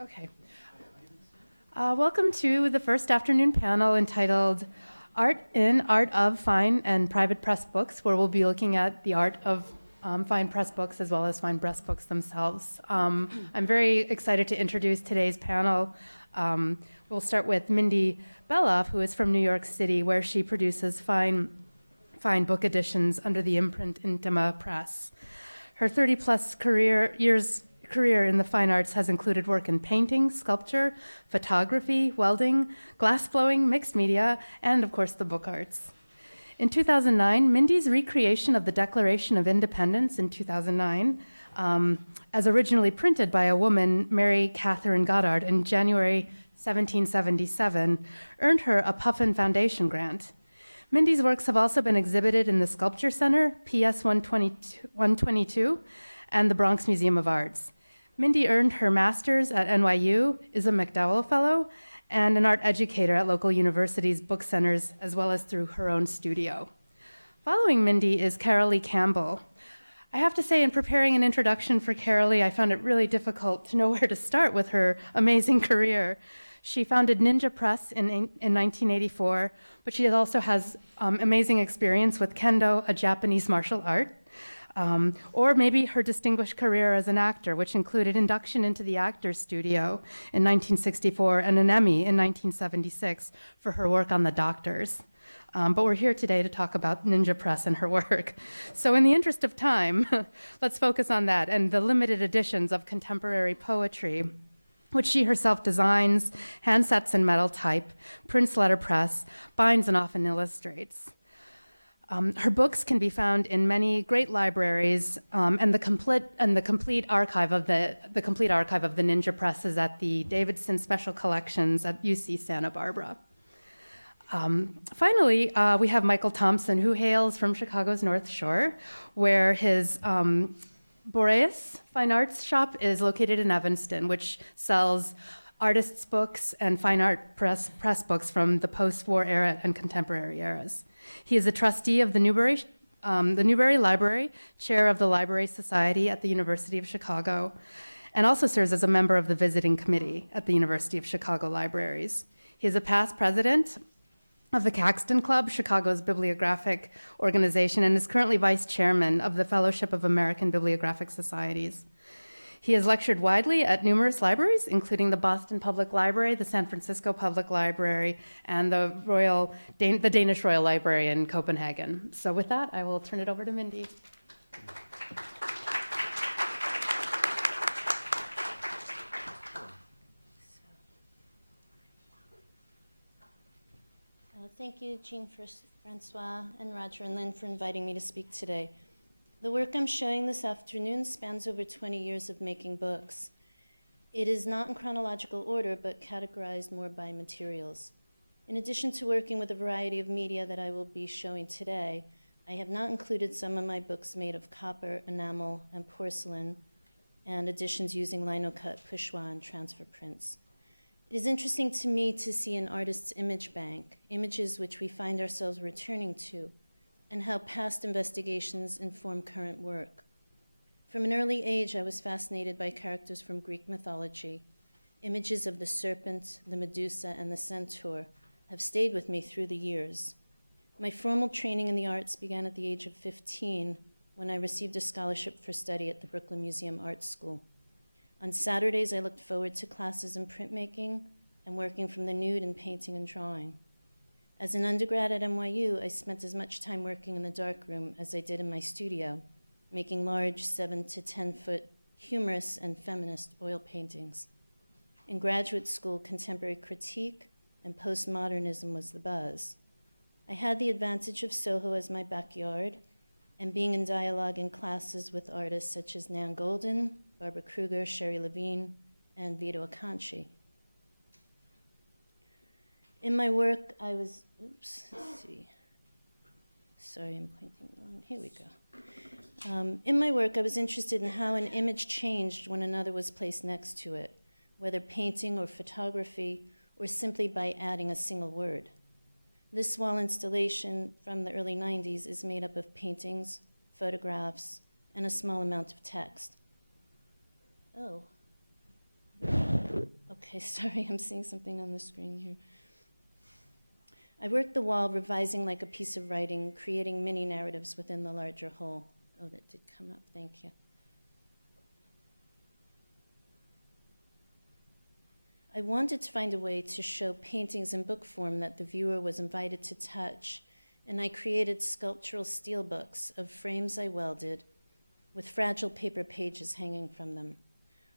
Okay. Welcome to the first afternoon panel entitled Art of Fine and Private Press Books, where we'll be looking at the art of fine press books as well as fine press books themselves. I'm very excited to introduce today's panel. We'll start with Mindy Beloff, who is from New York City, where she produces fine book editions under the imprint Intima Press. Her 30-plus career in the fine arts has included work in painting, sculpture, photography, welding, glassblowing, mixed media, and of course the book arts. In 2009, Mindy's recreation of the Declaration of Independence in 2009, as originally printed by a woman, Mary Catherine Goddard, in January 1777, earned her a Puffin Foundation grant. Mindy's works have also been exhibited in the Sculpture Center, PS 122, and the Bronx Museum of Arts. Mindy earned her master's at NYU, is a McDowell Fellow, and an art educator at local universities, book centers, as well as through her own studio. Following Mindy is Carolee Campbell. I have to say, in preparing an introduction for Carolee, I found it really difficult to know where to start with her amazing career. She founded Ninja Press in 1984, but she also has amazing experience with kendo, a Japanese martial art, or maybe her distinguished career as an actor, which included induction into the Actors Studio in 1964 and an Emmy in 1976 for her work on The Doctors. But we're here today to talk about Ninja Press and her work. So in the interest of time, let's focus on that and the limited editions of contemporary poetry, which she herself designs, hand sets in metal type, prints letterpress, binds, and often illustrates. Her books can be found in many great libraries, and the complete archive of the Ninja Press is at the Davidson Special Collections at UC Santa Barbara. Finally, we have Michael Thompson, who hails from Chicago's North Shore, where his Boreas Fine Arts shop is located in Evanston, which sells artists' books and fine art press books from the post-war era and contemporary eras. He is a trustee of the Newberry Library, chair of the Library Society at the University of Chicago, and also serves as a member of the visiting committee at the University of Chicago Libraries. He is a past president of the Caxton Club, Chicago's bibliographic organization, and is currently vice chairman of the Fellowship of American Bibliographic Societies. He has lectured widely at numerous libraries, including the Boston Public Library, the San Francisco Public Library, and the Danish Royal Library in Copenhagen. So with that, I will turn it over to Mindy. Thank you, Jean-Francois and Roger and Lynn, for inviting me to speak today. The work I'm showing this afternoon spans over 20 years of making books. It is not in chronological order, but categorized more by materials. In addition to working with a variety of media that I will be showing today, I have not included some of my books made of copper, enamel, and porcelain, and editions using lino-cut, poussoir, and transfer prints. It is interesting to me to see an artist's image bank, images which we find ourselves returning to, and how past investigations inform current work. From an early age, I was fascinated by characters from Greek mythology. Images of the serpent, the Medusa, and the centaur have stayed with me through the years. My formal training in the arts began at the age of 15 when I received a scholarship for study at the Brooklyn Museum Art School. On Saturdays, I looked forward to classes in printmaking and working from the nude in painting and drawing. As an undergrad at NYU, I spent as much time working in the darkroom as I did in my studio, making large 7 to 10-foot humorous and feminist oil paintings. In graduate school, contemporary critique and postmodernism was the buzz. I had the advantage of Soho as my backyard and being in dialogue in classes with artists such as Nan Goldin, Barbara Kruger, Sherry Levine, and Vito Acconci. In my work, I was, let's see. Sorry, I'm pointing wrong. Here we go. In my work, I was interested in how an image changed when another was placed next to it, whether painting or photography, or simply by adding a single word. This wall installation from the early 90s is made up of paintings, photographs, and a small amount of text. Oh. Okay, sorry, I'm seeing something on the screen here. I worked the wall, revising like a piece of writing, creating mini narratives within the larger whole. Oh, that did come up, thank you. I wanted to find a way to show paintings in book form that the viewer was invited to touch, and I created sculptural steelbooks of frames I welded with fragile paper pages hanging from them.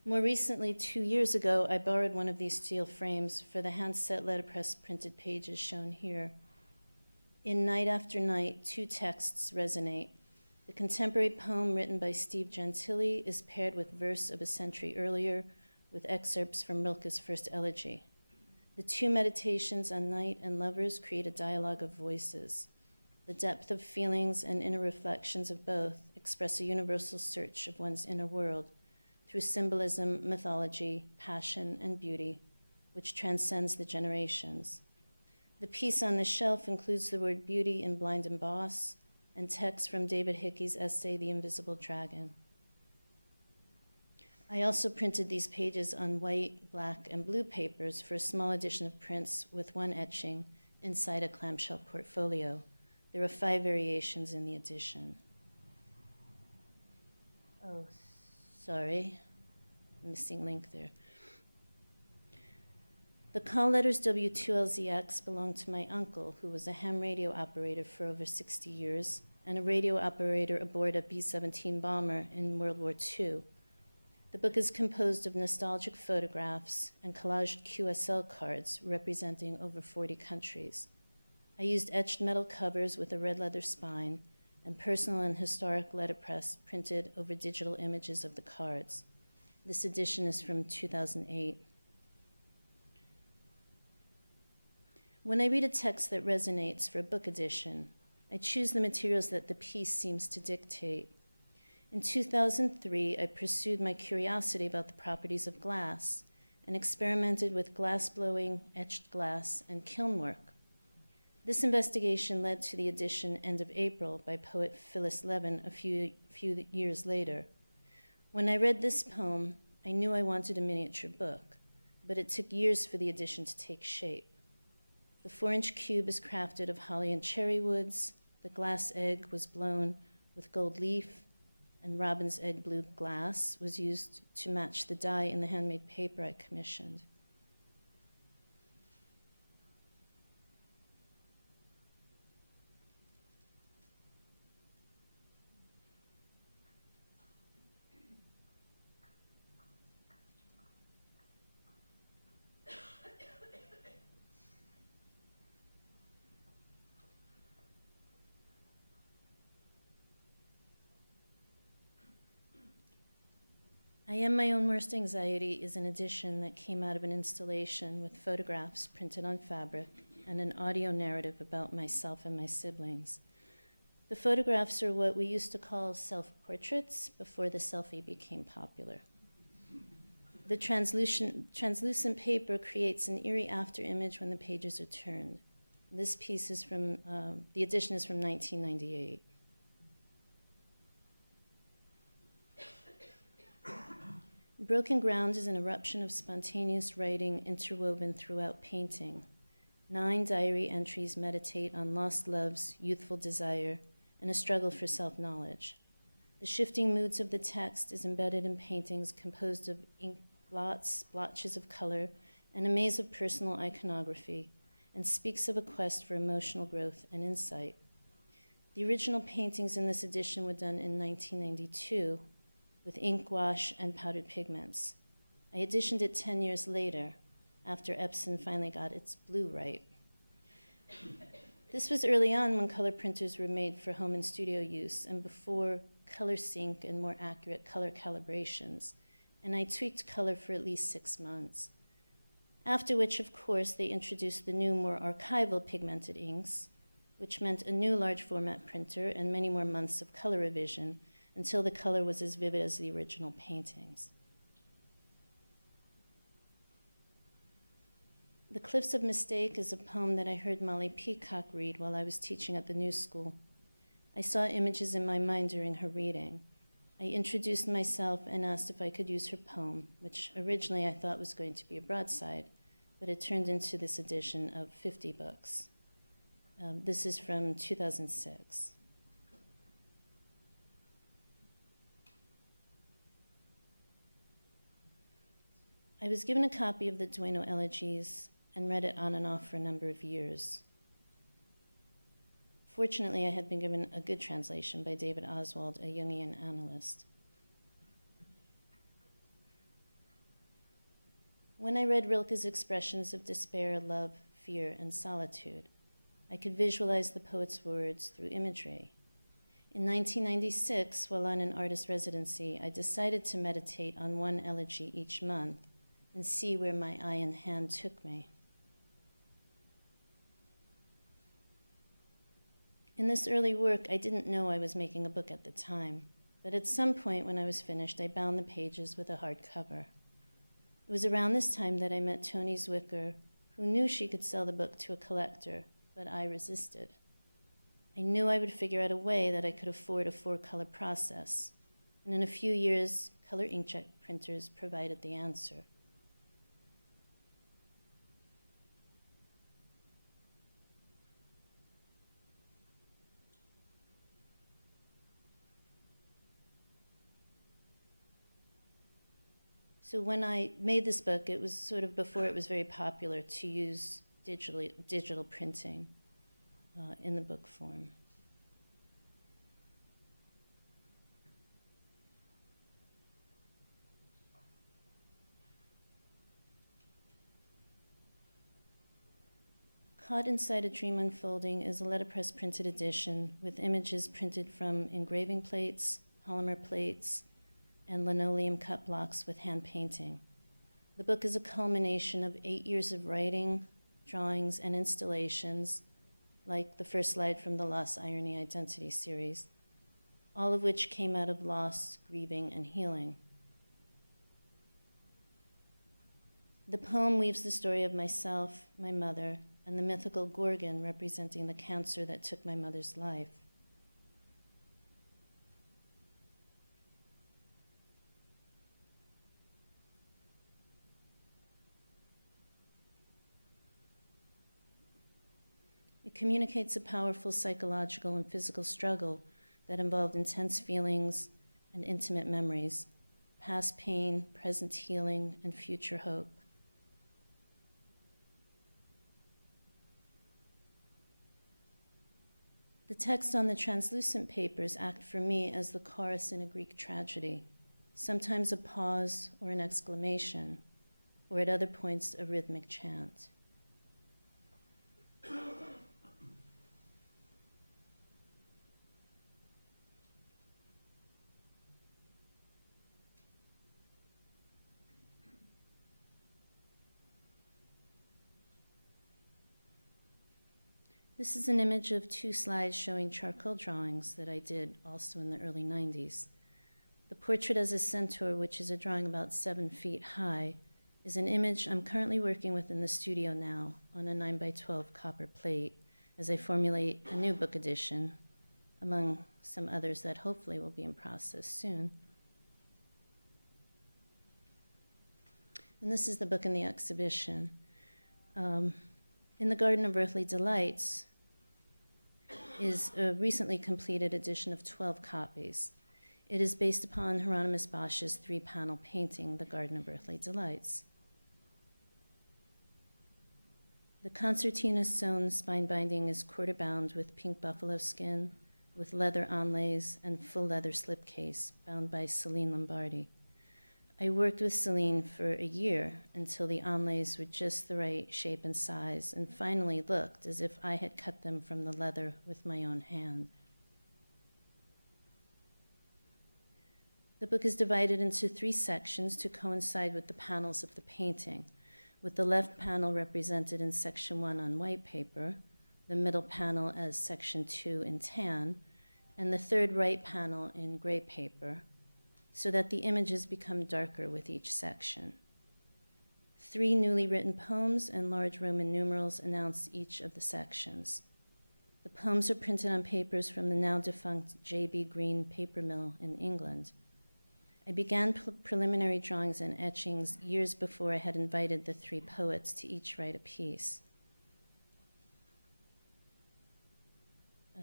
More recently, 2 years ago, I borrowed one of these steel frames for the hand-set letterpress printed pages shown here. In Night After Night, two texts resonate. The contemporary poem written by Steve Gentili is paired with verse of a century earlier, with excerpts from Rilke's first elegy. The two meditations on night and lovers create a dialogue of voices. The depth of feelings and inner reflections of both express a universal search of one's inner world through symbolism, mythology, passion, and beauty, which transcends the generations. The piece on the shelf includes the word beauty in blind emboss and text from David Hickey's essay, The Invisible Dragon. I also printed these pages on white, black, and blue papers for a small edition of prints with one etching inside a clamshell portfolio. There are 5 variations in the edition. Oh, sorry, missing link there. The call letters W2LZX belong to my uncle, who was a ham radio operator for over 60 years and a radio operator aboard a B-17 bomber in World War II. The book is composed of nostalgic photographs and collaged QSL cards representing over 40 countries. I used etched metal covers with a red leather spine and personal and historic letterpress printed over digital images of the cards. This edition is from 2008. When I read a text that resonates for a book edition, I choose the materials that the piece seems to dictate. In 2003, I pursued my curiosity about the properties of glass and experimented with glass blowing, etched glass, and kiln work. This investigation led to the edition End of April by poet Phyllis Levin a few years later. When I read this poem, I knew I wanted a miniature book, but it took years for the edition to take shape. The 4-inch cube is crafted of holly and cherry woods, the glass egg was blown with gold leaf, and robin's egg blue glass was used to match the dye in the handmade paper I commissioned. I Am My Own Worst Anxiety is an edition that came out of an installation with photographs printed on fabric and an audio narrative about myself and my siblings. The photographs are what we used to call self-portraits before the selfie became popular. The translucent paper creates an eerie after-image when the pages are turned. This piece is from, the edition is from 1998. Broken Ground is an eruption of spontaneous writing interwoven throughout painting. 9 diary entries meditate on lost loves, youthful desire, and a struggle for self-knowledge. The shifting moods of the text is embedded in paintings composed of ink blots, blotches of color, and a maze of personal iconography, and speaks of a quest for emotional growth and insight. The original paintings in this edition were done in 1992, with ink wash and powdered pigments. I editioned it 10 years later, after Epson finally got its blue right. This was early on when color printers were made for home and studio use and before color sync and more accurate color calibrations, and I tweaked color for at least 6 months. After which, of course, they introduced the new, more archival pigmented inks, which meant a new large format printer and many more months of color revision, until the color was as vivid as the original paintings. The Cliffs of Mistake is a poem that I heard Molly Peacock read while I was teaching at the New School. I saw images in my mind during her reading. I introduced myself and asked if I could use her poem, which originally I thought was going to be a broadside, but it turned into this edition of 50 books. This is from 2006. I was given a copy of the Dueno Elegies and read it on and off for a number of years. Fortunately, I had been given a good translation by David Oswald, a Jungian analyst. When I read Rilke's expressions of despair, love, fear, and solitude, I could visualize the poet's words through imagery. In 1996, while on an artist residency, I decided to meditate on one elegy each month and see where my eye and hand took me. In this early work, I didn't know I was making a book at the time, but at some point when I was finished, I bound the pages with a hardcover. It was around this time that I met Toni Zwicker, who knew she could sell the book to a collector, but I resisted. I knew I would figure out a way that I could afford a 4-color process, and in a few years, color inkjet printers provided the answer. So when I made this book, it was sort of before it was very popular to use digital printing in the book form. Caught Inside a Dream Unfolding is a letterpress printed edition with images printed from engraving plates, polymer plates, and linoleum cut blocks with hand painting. The book is a culmination of 8 years of writing, drawings, and installations, like the first slide from the Lost Irony Identity series, all of which came out of loss, grieving, and healing. The poem weaves the story of myself, my mother, and the mythical Gorgon representing the cancer that took my mother's life. It communicates a powerful psychological and physical struggle that involved intense feelings and intimate memories, past pain, present healing, and future hope. The text on the translucent papers act for me as the chorus in a Greek tragedy, sometimes a pause or an exclamation, or at other points a rhythmic chant. This is an image of 2 slides showing charcoal drawings that I did also in the early 90s. The portrait as a centaur, which is a drawing about 7 feet high, is an image I'm currently working with in the studio now on a 9x12 copper plate as I formulate a new book edition, among some others that hopefully will be in process soon. And this is the book in the exhibition. In the Garden of Earthly Delights is a recently completed edition of 12 copies. It is based upon Hieronymus Bosch's 3-panel painting, The Garden of Earthly Delights. The concertina sewn spine binding is quarter-bound with pink buffalo skin, with leather onlays and full leather slipcase, bound by Celine Lombardi. I worked with Celine for a year until the onlays were just the right shape and size and finally looked as if I had cut them from the leather with my own hand. The book is divided into 3 sections to coincide with the panels of the painting, with the left panel represented in section 1 on white paper, the middle panel as section 2 in tan, and the third right panel in gray paper, so that the images become darker with each section. 3 newly written poems and large Roman numerals announce each of the sections. The poems are printed on papers from the now defunct J.B. Green paper mill in England, I began preliminary drawings and etchings years before I had invited the 3 poets to each write a piece.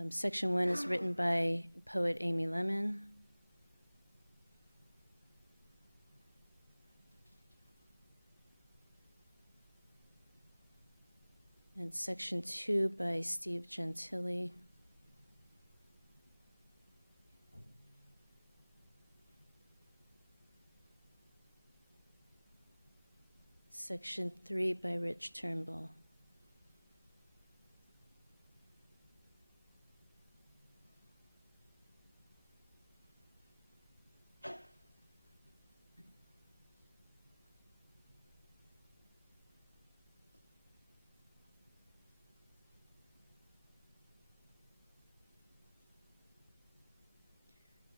Section 1 is written by poet Amy Lemon. And section 2 by Steve Gentili. Section 3 by Rich Turnbull.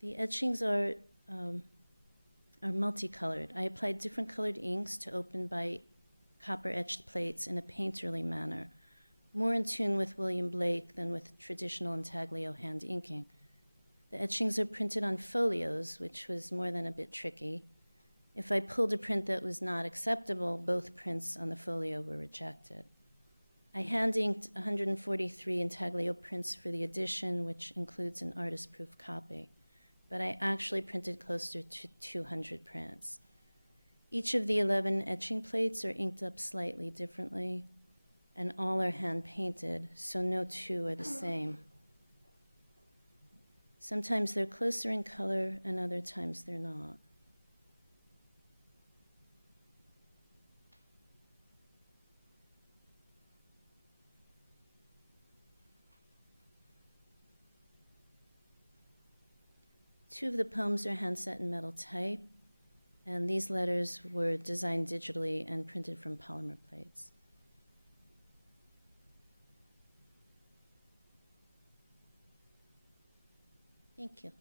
The etchings are multicolored. I applied different colored inks to open by copper-etched plates in a painterly manner, more in tune with William Blake than with traditional intaglio hand inking. The etchings are printed on folios, which was more than a bit tricky. If I pulled a print that was not acceptable, both prints on the folio were rejected. I hand-inked 143 intaglio prints for the edition, which includes an artist-proof copy, but I actually printed closer to 200 prints. Each of the 11 etching plates are inked up slightly differently, and all are hand-painted, so no 2 are the same. Sometimes they're closer in color, and other times they're not. Two of the poems are hand-set in metal type, and these letters were designed digitally and printed from polymer plates. Thank you.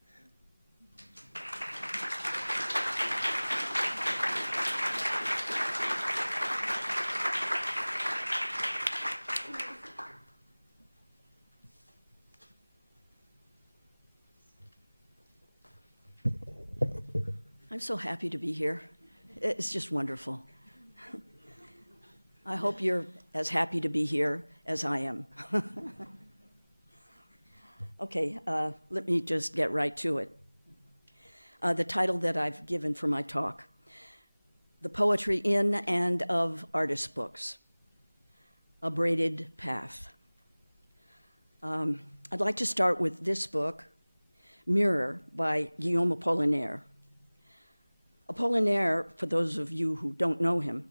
I'm so happy to be here. It's just wonderful. I hope you're as happy to be here as I am. Okay, let me just get right to it. The title that I've given for my talk, The Poetry in and of Artist Books, A Braided Path. I'd like to start with this book, Mirror by Guillaume Apollinaire. Apollinaire, for those of you who don't know him,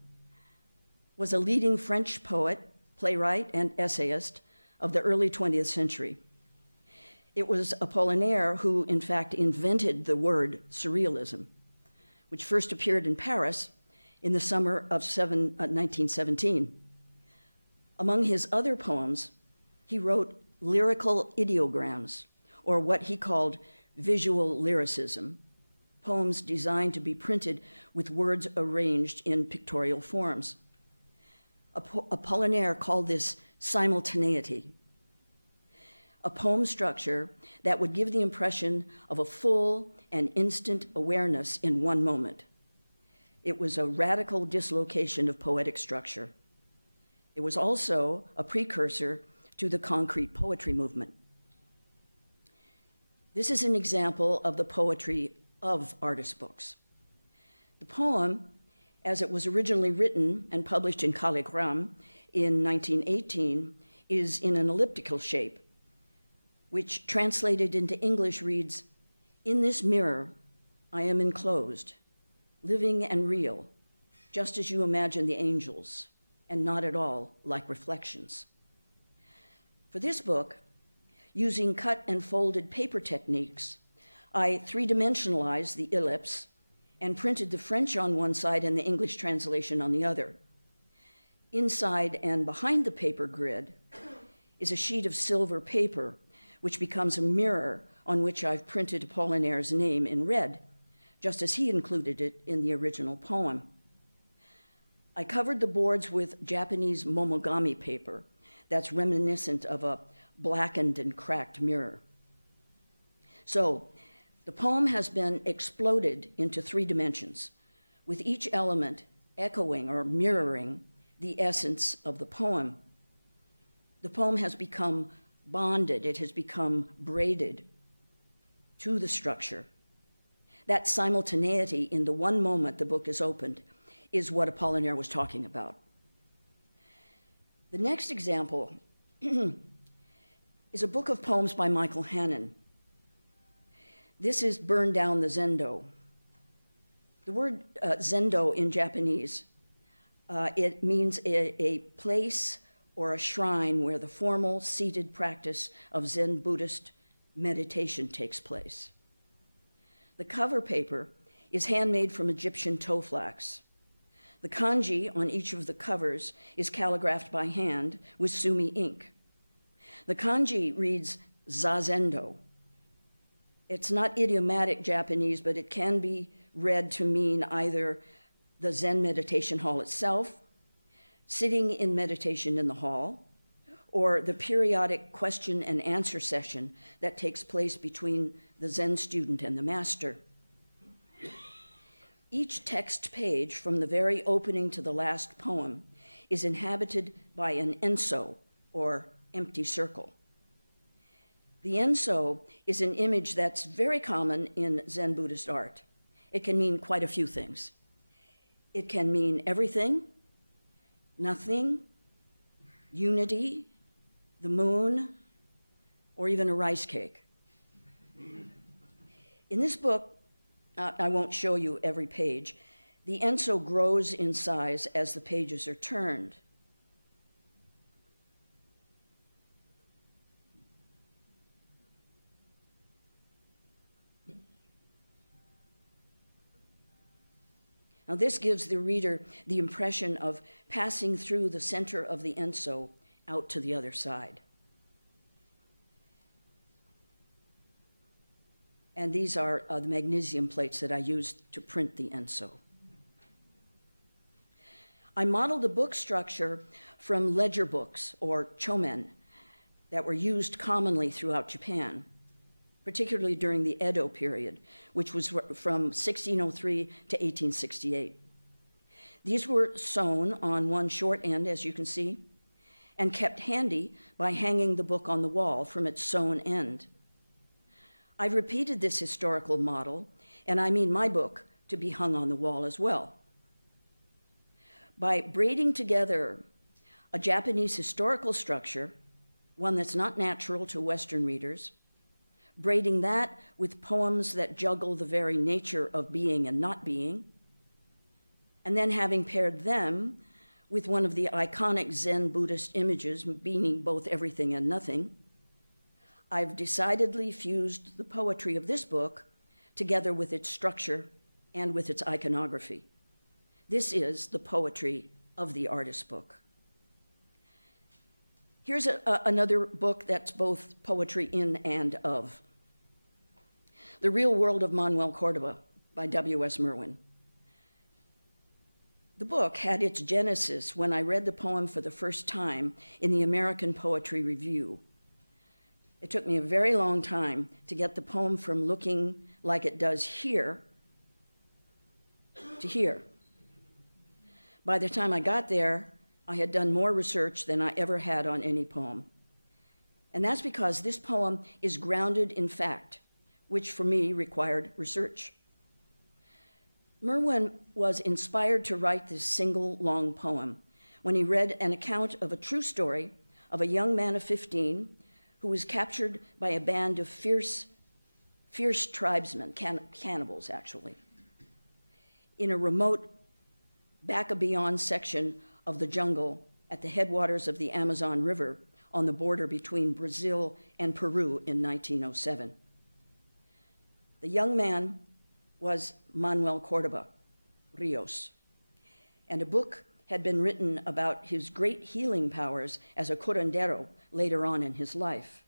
was a leading French poet, playwright, and essayist of the early 20th century. It was Apollinaire who, in fact, invented the word surrealism, which first appeared in Paris in the summer of 1917. Among his other poems, he wrote lyrical ideograms, or what he called visual lyricism, poems designed to be printed with words arranged in pictorial forms. Apollinaire called this simultaneity, a poem structure that would give the impression of a full and instant awareness in one moment. It was a radical dislocation of poetic structure. It was also a precursor to the concrete poetry movement. This is an example of the poetry of artist books. The poem, as it was originally written and published in Calligram in 1918, is in an elliptical shape, which translated into English reads, "In this mirror, I am enclosed, living and real, just as you imagine the angels, and not at all like reflections." For this book, using cut and folded paper techniques, I three-dimensionalized the ellipse and printed the French on one side and the English translation on the other. Inside and behind the paper grid is a sheet of silver paper, which becomes a mirror on which I've printed Apollinaire's name in red, just as he included it in the original poem. I covered the boards with Japanese momogami paper that's reminiscent of a blackened and cracked mirror. So, The poem has been exploded into 3 dimensions, with each element echoing or mirroring the essence of the poem. The poem has become bonded, it has become braided to the structure. That simultaneity in the one moment the book is opened is what Apollinaire was talking about. The next example is a book of poems by Michael Hannon. This is Burn Down the Zendo. The word zendo in Japanese, it means a place or a shrine where the formal seated practice of Zen Buddhist meditation takes place. The cover paper is handmade from Egyptian toe flax. The kanji on each of the covers is calligraphed by hand with sumi ink. The kanji reads Zazendo. It's not idiomatic Japanese, but it can be read to mean either the Zen meditation hall itself, sitting in meditation in the hall, or the periodic question and answer session that takes place between the Zen student and the master. Each text page, from the very opening to the last poem, is inhabited by an enso, or empty circle. The enso is an image that's very common in Zen Buddhist art. It can mean quite a few things. It can mean everything, nothing, unity, the moon, or even a rice cake. In this book, I won't show you every page. The enso grows in size as the pages are turned. Now, this gives the reader the impression of passing through the center of the enso out to the other side. And these are the magnesium plates that I used to print the enso. I modeled the book structure from ledger books, or chomen, that were used commonly throughout Japan, particularly during the Edo period, which was from 1603 to 1868. These were sewn on one short end, as you can see, and kept handy by hanging the book on the wall from its sewn end. I've repeated this historical model, and I mean my book to be hung on the wall as well. By braiding together a Japanese historical structure, one that's not natural to Western readers, braiding that with poems that juggle the very nature of being and not being, and then having paired them with one of the iconic Zen Buddhist images, meaning both everything and nothing, I've decidedly fused the poetry of this book together with its structure and with its iconography. This is the poetry of the artist book. Here's another book that's both poetry in and of. The Real World of Manuel Córdoba by W.S. Merwin. The book had its genesis when I read the poem for the first time in the American Poetry Review. It took me a very long time to get the poem from looking like it does here to here. By the time I got there, I had done more research than I ever had on any poem. And that's because this poem is grounded in fact, which for me required research. Merwin was inspired to write this single long poem when he read an account of a true story of a young man of 15 who was captured by a band of fierce tribesmen, cannibals actually, in a remote back-a-beyond section of the jungle at the headwaters of the Amazon River on the border between Brazil and Peru in 1907. The young man was Manuel Córdoba Rios, and a book had been written about his great healing powers as a curandero later on in his life.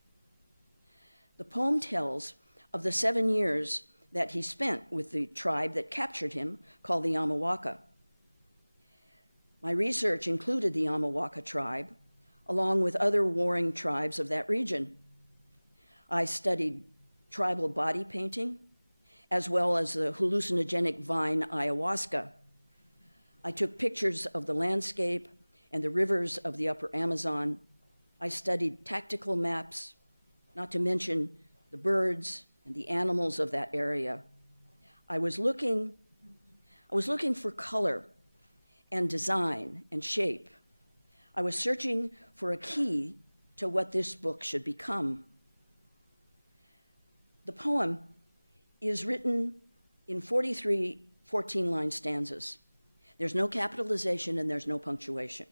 The poem tells of the 7 years that he spent with the tribe that captured him, called the Amawaka. My research included the Amawaka tribe, along with other warring tribes of that region. I studied tribal body painting, as well as the hallucinogenic vine ayahuasca. I took pictures of the landscape and the rivers of the upper Amazon. I studied tactical maps, not to mention the birds and the animals of that area. I was looking for color and design and shape. I was searching for a key to what this book should become. The poem is written in 43 14-line stanzas. There's no capitalization and there's no punctuation.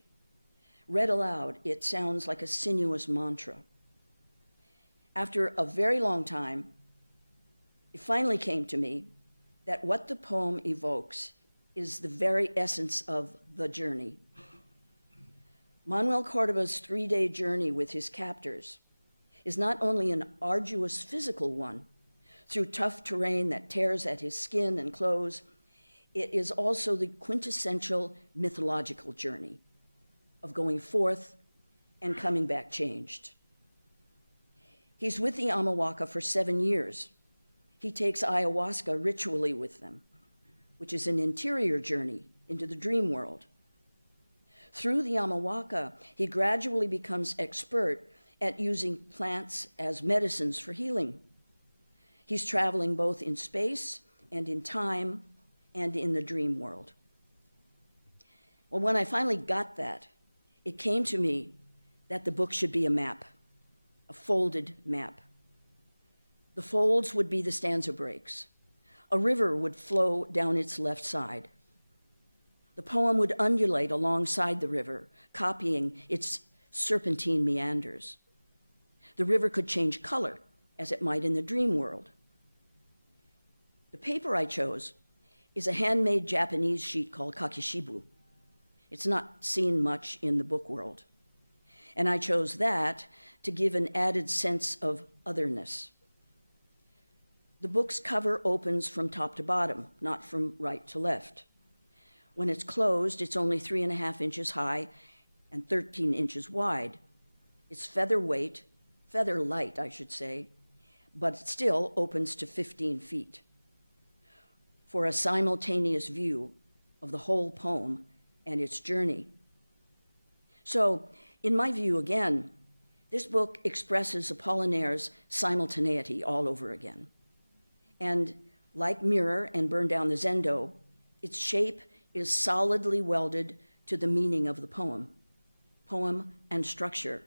Read aloud, it sounds like a sinuous mantra. After a very long time, it finally came to me that what the poem evokes is the very essence of the journey. Manuel Cordoba's 3-day journey with his captors is not only an arduous physical one, through tough terrain that tears at his skin and clothes, it is also the quintessential mythological journey of going forth and coming back changed. He's with the Amawaka for 7 years. He takes ayahuasca ritually with them, which is an interior journey into the dream world. Through the Amawaka, he gradually becomes expert at using plants as medicines for healing. He's traveling both in space and in time and in the dream world. Well, when I finally got that, it came to me that the book should be a map, a folded map. The folds would be the stanza breaks. A river would flow down its left side. The poem would undulate alongside the river, copying its serpentine meanders. The river could change color, as it might in the dream world. The paper I chose is a handmade Japanese sheet called kakishibu. It's not seen much in the book world. And I chose that to give an added sense of otherness. The book's cover opens from top to bottom, not from right to left. When it's closed, it's only 3.5 inches high and 13 inches wide. It's featherlight, I should say, but it still opens to 15 feet for a simultaneous view of the whole poem and its journey. So, in my view, again, this book expresses Apollinaire's simultaneity all over again. And like Mirror and Burn Down the Zendo, its shape is solidly welded to the meaning of the poem and structure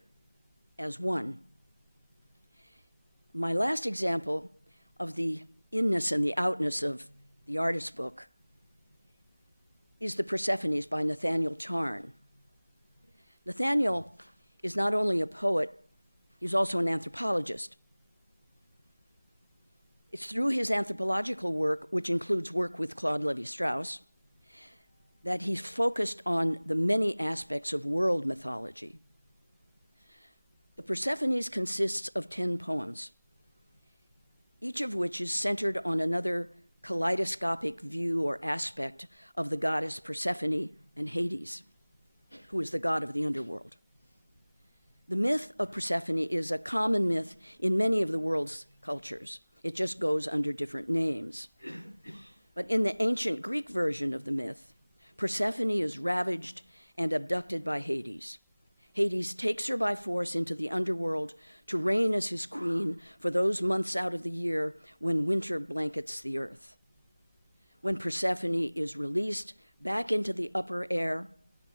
as one. My last example of the inness and the outness of the artist's book is The Persephones by Nathaniel Tarn. Nathaniel is not only a poet, he's also an anthropologist. It's through his anthropological work, which includes work with Claude Lévi-Strauss, that he's focused on the many aspects of world mythology. The Persephones consists of 10 poems, each of which is centered on another kaleidoscopic view or aspect of the goddess Persephone and Hades, who is the god of the underworld. The myth of Persephone is a common myth in many of the world's cultures. It just goes under different names. But in the ancient Greek version of the myth, Persephone is ravaged and abducted by Hades. Hades takes her by force into the underworld to reign as his queen for those months out of the year when winter blankets the earth. When Persephone is released back into the upper air,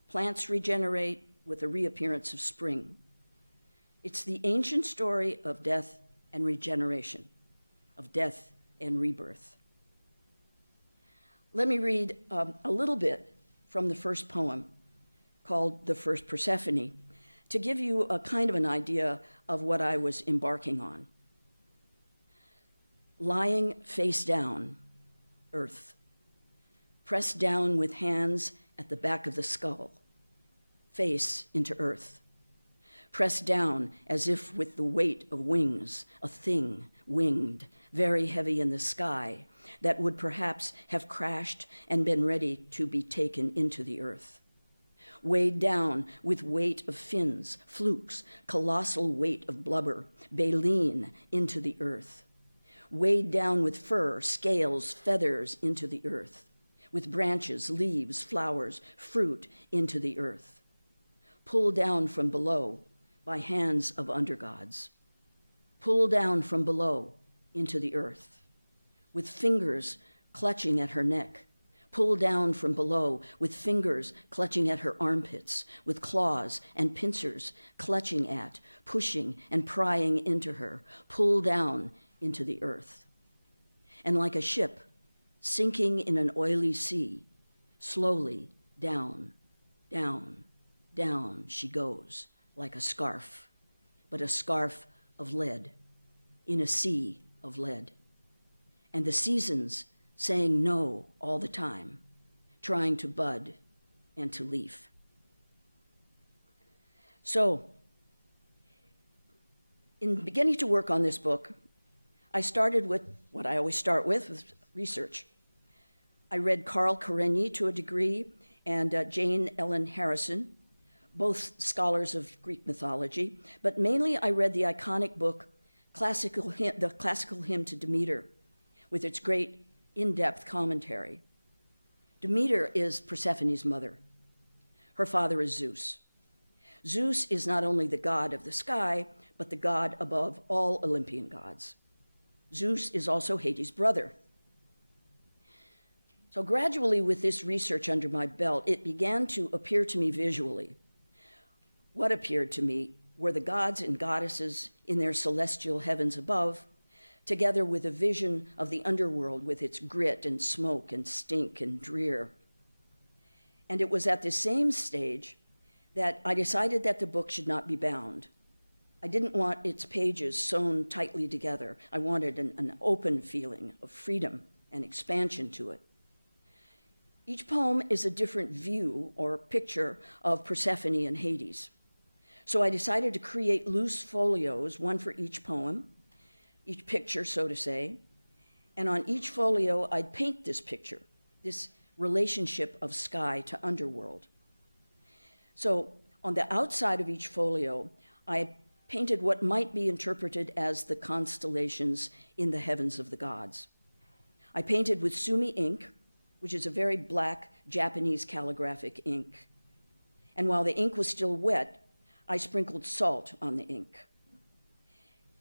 plants regenerate with the reappearance of spring. It's the ancient story of death and regeneration, of death and rebirth. Let me read a little bit from the first poem called The First Persephone to give you a kind of an idea of what I was embarking on. Lying face down, earth, pressed down with hands at the back of the skull, face into earth, pressed down as if with the weight of wings, a thing winged, very heavy in the sky, that would perhaps have crashed and been ready to be taken into the earth. Weighed down with weight of fins, flukes, colossal weight of blubber, baleen into the earth. weighed down with fur, scales, feathers into the earth, with branches, leaves, flowers, fruit into the earth, pulled down from below by hands of undergods, pulled down from below into the earth, with fingers clutching at her neck, pulled down from below with fingers clutching at her armpits, with claws and pincers clutching at, pushing and prying into her, pulled down into the earth. And like a ship sinking in an oily sea, slowly down, down, down she goes, like a scarf, but a scarf of lead, in a sea of lead. And the seasons saying no all the time, trying to bud and to leaf. So, in beginning to work on this book, I started with what I always start with research. I read Carl Karenyi to a degree and Jane Ellen Harrison, both scholars of Greek mythology, but mainly I read the iconic book, The Classical Hymn to Demeter, with its great in-depth commentary. Demeter is Persephone's mother. Her father is Zeus. Zeus is not only the god of the sky, but the god above all Olympian gods. Zeus is also Hades' brother. So gradually, with this research under my belt, it began to appear to me visually. What appeared to me were the gods and goddesses in their celestial heavens above, together with a vision of the underworld with its grit and smoke and stink and drear. And it was at this same stage that I decided that the book should not be bound. I didn't want its pages sewn tightly together. I wanted an open feeling of freedom and expansion to it. Each poem is a different view or picture of Persephone and Hades. So I decided to create loose folios, one for each poem, each picture, so to say, and on each folio, I'd paint this picture, this relationship of sky to underworld. So on the outside of each folio, I painted what might be interpreted as the constellations in the heavens of the gods. I painted with sumi ink, which is a very black Japanese calligraphic ink. And while the ink was still wet, I sprinkled salt on the ink.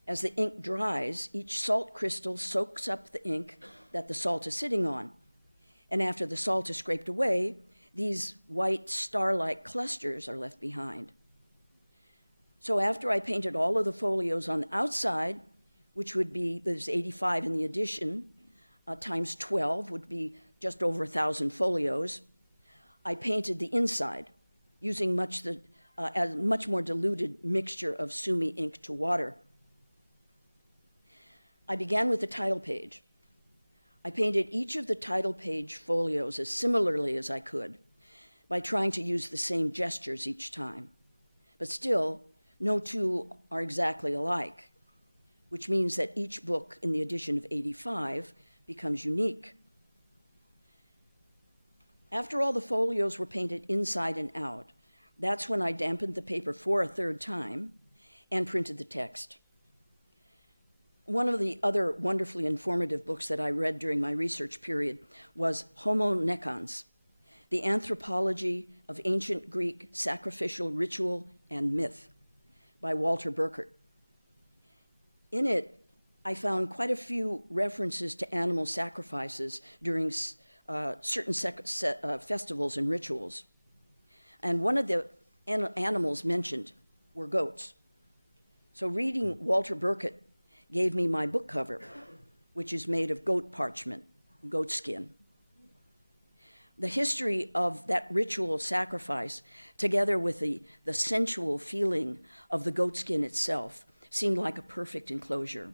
As the ink dries, each salt crystal soaks up the ink that the salt is sitting on. And after the salt is scraped away, these white star-like clusters are left behind. So after I painted all of the folios on the outside, which would be, there's 85 in the edition, times 12 would be just over 1,000 folios, I painted the inside using a much more diluted mixture of sumi ink to water. I began with the title page. I painted each of the title page folios as similarly as I could by trying to use the same gestures each time. But still, no two are exactly alike, which means that each book in the edition of 85 becomes unique. After all the folios were painted inside and out, that's when I dampened the paper for a third time and printed the text. One of the other wonderfully informative books that I read during my research period was Homo Nekans, The Anthropology of Ancient Greek Sacrificial Ritual and Myth by Walter Burkert. In it, I found quite a few references to animal sacrifices during certain festivals and rituals. And one of the animals mentioned were goats. So reading Walter Burkert gave me my book cover, which is made of goat parchment, goat skin. The history of that ritual sacrifice, together with the sensual feeling of the goat skin itself, seemed like a perfect enclosure.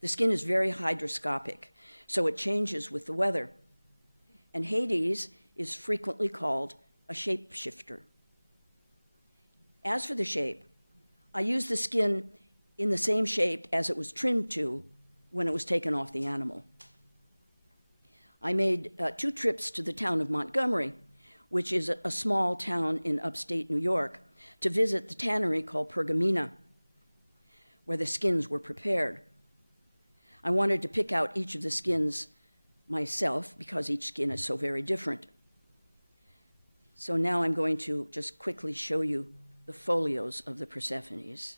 The skin is very hygroscopic, so it changes with the weather. And Hades is frequently called a shapeshifter. As for the shape, I used the skin in the same shape as it was trimmed to when it was taken off the animal. I made 2 trips to the town of Montgomery, which is a small town in upstate New York, to visit the tannery called Pergamena, where the skins were prepared. I wanted to pick out each of the skins myself because each skin is so very different. So now I'm going to just quickly show you the folios of the Persephones.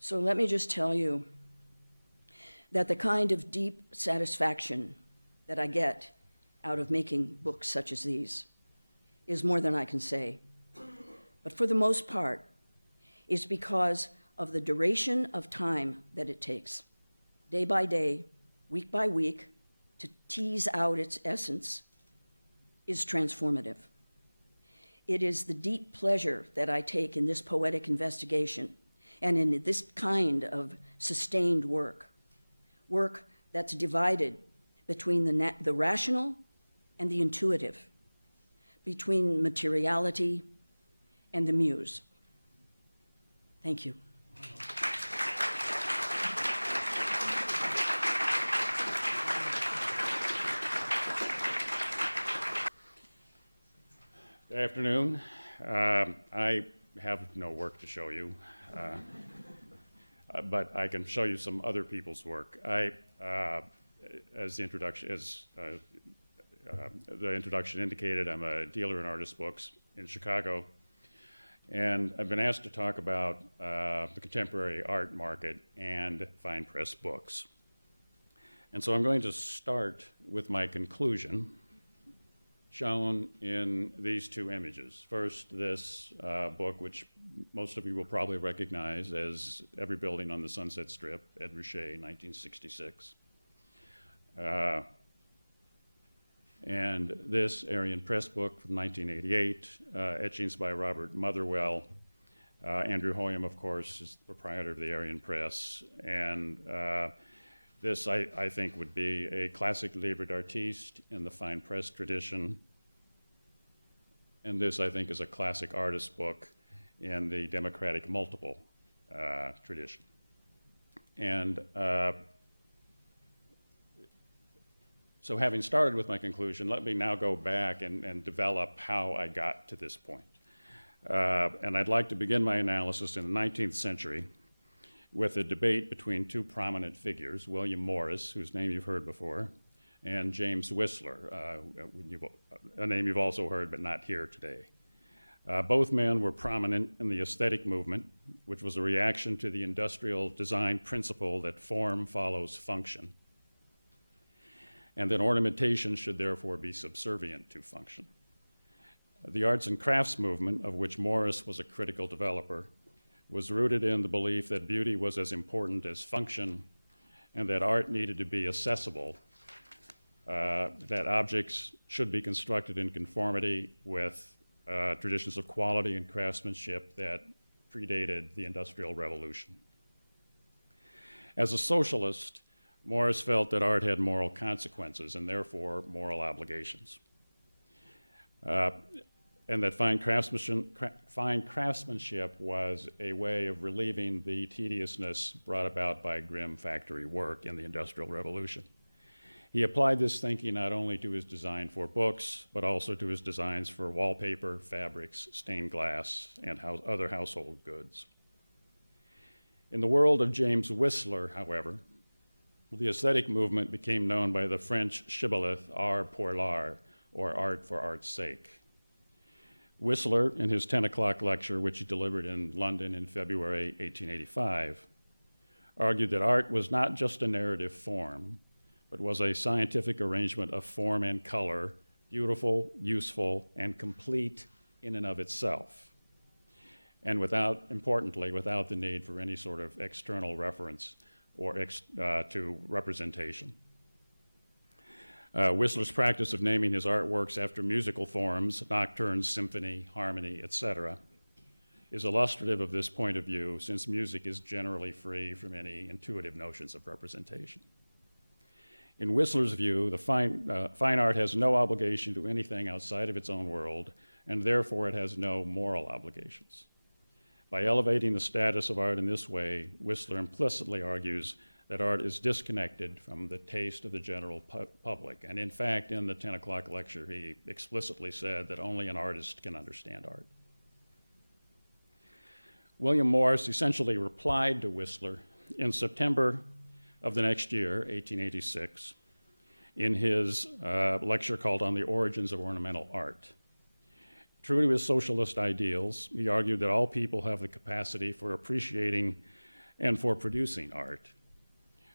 So let me just tell you that the kind of deep satisfaction that I get out of making books such as these is more than I can say. But for the most part, it's because of the duration of time that it takes, day by day, week by week, to tease out its essence is transformative. It is the deep pleasure that I take in this poetic investigation and in this kind of sustained work that's divided between the rational and the intuitive, between materiality and the muse. Thank you. Good afternoon. I have no work to show you, but I can show you some other people's work. As the introduction indicated, I'm a dealer in artist books in Chicago, and I've been asked to talk about the contemporary art market and fine press books. And so I'm going to start with my conclusion, shown in these two images. First, this book, which most of you will probably recognize as Every Building on the Sunset Strip, Ed Ruscha, 1966. And this Aryan Press book from 1988, etchings by Robert Motherwell. Andrew Hoyam, of course, is the proprietor of the Aryan Press. And this, I think, would be a classic livre d'artiste in the fine press tradition. And this, I think, is a classic artist book in the democratic multiple tradition. And so having started with my conclusion, let me now go back and develop how I got to this point. And I'd like to begin my analysis in the 19th century with a debate between two prominent figures, William Morris, whose name you've heard before, and James Whistler, a name you've also heard but not here today. Both men were prominent in the aesthetic movement, which was a reaction to the industrial design principle that form follows function, and that ornamentation should therefore be subservient to function. The arts and crafts movement, of which Morris was a critical developer, was rooted in the belief that beauty was as important as function and that art needed to be accessible, that objects should be constructed in conformity with traditions of quality and craftsmanship that predated the Industrial Revolution. As a socialist, Morris felt that art had moral consequences and therefore moral obligations. And that fine craftsmanship was a way of relieving the tediousness brought about by grim factory work in the Industrial Revolution. He applied this thinking not only to his design for books, but also to his designs for wallpaper, fabrics, stained glass, and other household goods. In the world of James Whistler, however, the aesthetic movement became known by the French shibboleth art pour l'art, or art for art's sake. Whistler, in his 10 o'clock lecture, which he delivered in London in February 1885, argued that art was not just a narrative form, but was a scientific arrangement of form and color, beautiful, useful, and complete in and of itself, and importantly, without the need for any sort of external reference or to representation. Whistler's practice of naming his artworks after musical forms, nocturne, symphony, harmony, etc., is illustrative of this point of view, since music is generally free from any intuitive notions of representation. In Whistler's view, the fine art has no obligation to anything outside of its own world, and therefore it has no moral obligations. By elevating the status of art in this way, Whistler implicitly argues that art is disconnected from the taste of the general public. And in fact, in the 10 o'clock lecture, he explicitly said that only an artist can understand art. William Morris essentially replied to Whistler in September of the next year, 1886, in his lecture called On the Origins of Ornamental Art. True to his socialist ideals, he argued that all people have the capacity for appreciating and for producing art,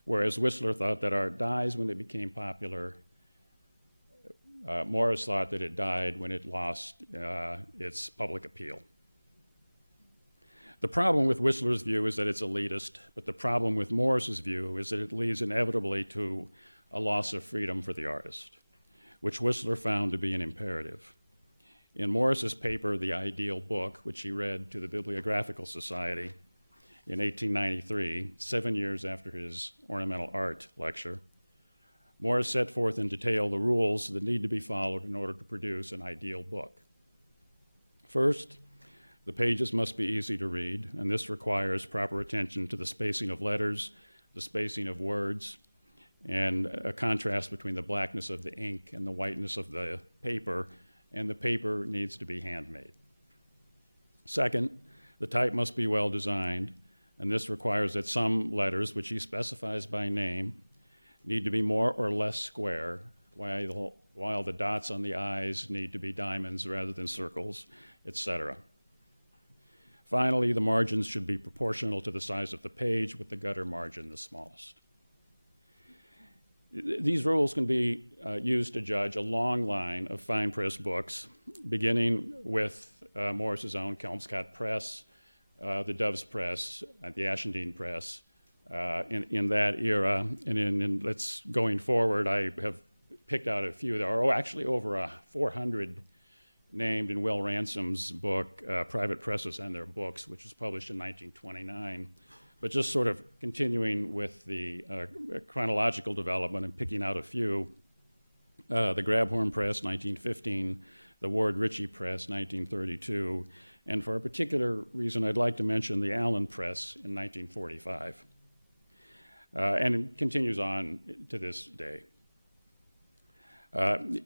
whereas Whistler thought that art dies when it became popular. Morris thought that it died when it lost its public appeal. The problem with Whistler's view is that it's elitist, but the problem with Morris's view is that it leads inevitably to a loss of freedom for the artist, which Whistler found to be an imperative. In Morris's paper, The Ideal Book, which he read to the Bibliographical Society in 1893, 7 years after his ornamental art lecture, Morris set forth in detail the rules that need to be followed in order to produce an ideal book. First, the pages must be easy to read, and this requires proper attention to the spacing of letters, the spacing of words, and a contrast between the blackness of the ink and the whiteness of the paper, and the paper needs to be handmade. Second, the type must be well designed, and this requires that some letters, which he specifies by name, need to be more or less square, while the dots on the I's need to be diamonds rather than circles, etc. Finally, the margins should be proportional to the size of the page, with the gutter margin the smallest. These rules can be used to judge a long line of fine press books, beginning with Morris's own Kelmscott Press, the Doves Press, the Ashendene Press, in that era. And let's going forward, I have picked out a few. There are actually over 400 named in Will Ransom's book, Private Presses and Their Books, which was published in 1929. But just sort of continuing with the chronological development and picking out a few, the Grabhorn Press, 1915, the Ward Ritchie Press, 1932, and for a particular reason, I'd like to mention the Allen Press in 1945. And it continues on to this day.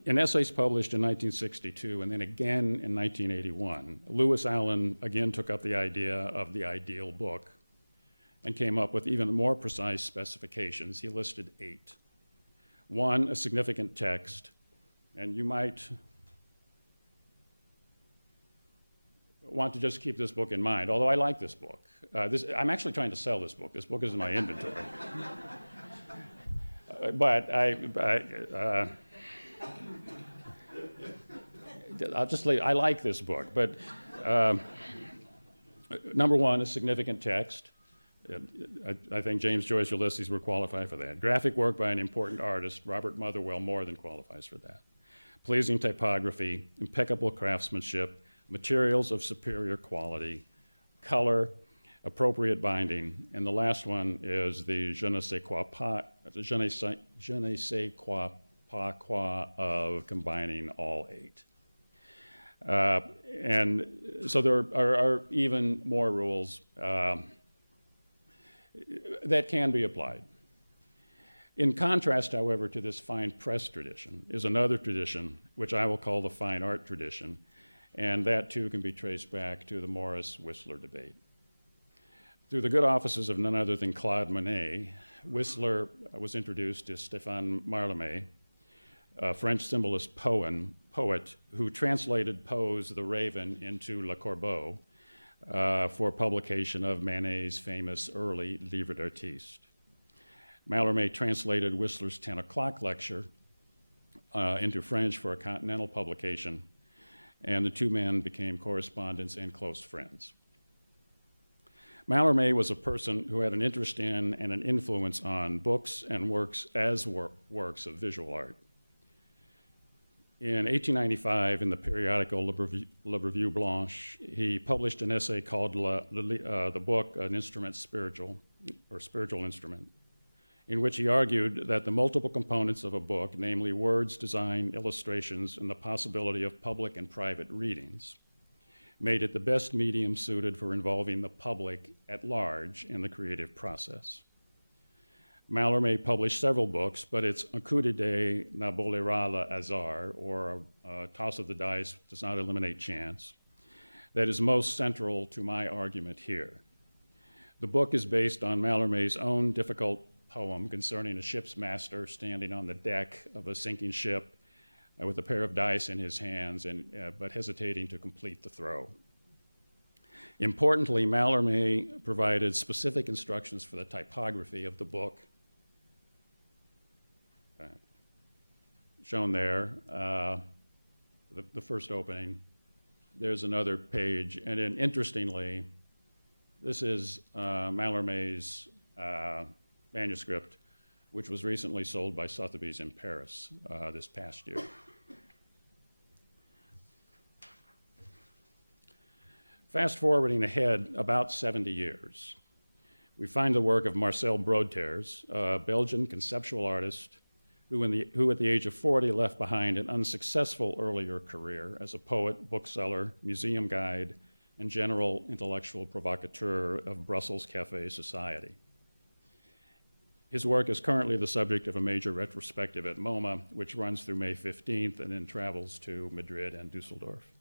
In essays published in 1962 and then again in 1981, Lewis Allen again took up the idea of the ideal book and came up with even more precise specifications. He listed 8. 1, a significant text, and you might want to just keep this book in mind, although I like this book. I'm actually trying to sell this book. This book is in my inventory. But I'll just leave. I like this book, but number 1, a significant text. I think James Joyce or Ulysses were qualified for that. Graphic work by an important artist, Robert Motherwell, more than qualifies for that. Pleasing typography, impeccable craftsmanship, materials of superior quality, color, appropriate binding, and the last one is the je ne sais quoi pas of combining all 8. And so there are even more rules that can be applied. In contrast, however, to this fine press tradition is another tradition, which I will call the fine art tradition, and that too can be traced back to the Morris-Whistler debate. Through the good offices of none other than Claude Monet, Whistler was introduced to Stéphane Mallarmé, a French symbolist poet who translated Poe's The Raven into Le Corbeau for publication of Manet's famous early Livre d'Artiste. Mallarmé translated Whistler's 10 o'clock lecture into French for a continental publication, and the two men became correspondents and close friends. Mallarmé was a person who had an interest in and an influence on books and works as works of visual art. In 1895, in the periodical Le Revue Blanche, he published an essay called the book, An Instrument Spiritual, or Spiritual Instrument. in which he argued that the multiple components of a book, namely words, design, illustrations, and the possibility of public and private readings, made it the best medium suited for involving the public at large in the creative process. Mallarmé published several books, but its un coup d'idée n'abolira le hasard, or a toss of the dice does not eliminate chance, that is most central to my argument here. The book is based on Mallarmé's own difficult poem concerning a ship's master standing on the deck of a sinking ship with a pair of dice in his hands, but hesitating to complete the throw. Importantly, Mallarmé provided specific instructions for the typography of the book, shown there, the first opening. There's another page, and then interestingly, this is Mallarmé's manuscript, which was recently sold by Sotheby's in Paris this past year. Fast forwarding ahead about 70 years, we find the work of Marcel Broodters, a Belgian conceptual artist who at the age of 40 left behind an unsuccessful earlier career as a poet, bookseller, museum guide, and general intellectual provocateur of Brussels cafe society. His work is currently the subject of a major retrospective at MoMA, which runs through May 15th and then travels to Madrid and Dusseldorf.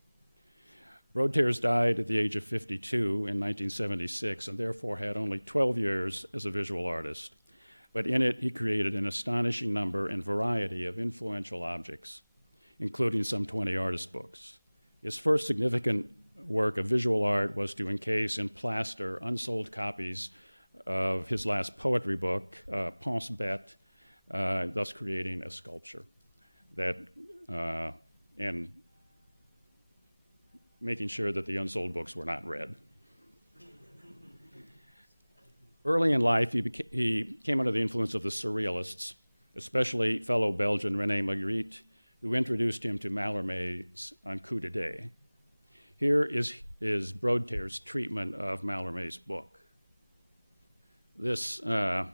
Broodters died at the age of 52 in 1976 and therefore had only 12 years as a visual artist. But in it, he created an astonishing number and variety of influential objects, including some 20 artist books. His first significant work of visual art was to encase in plaster unsold copies of his last poetry book, Pense Bête, thus creating a sculpture that, and making sure that the unsold books were not read. Early in life, he came under the influence of the Surrealists, especially fellow Belgian René Magritte, who introduced him to Mallarmé's Un coup d'idée. Here is Broodters' treatment of Mallarmé's book. This, as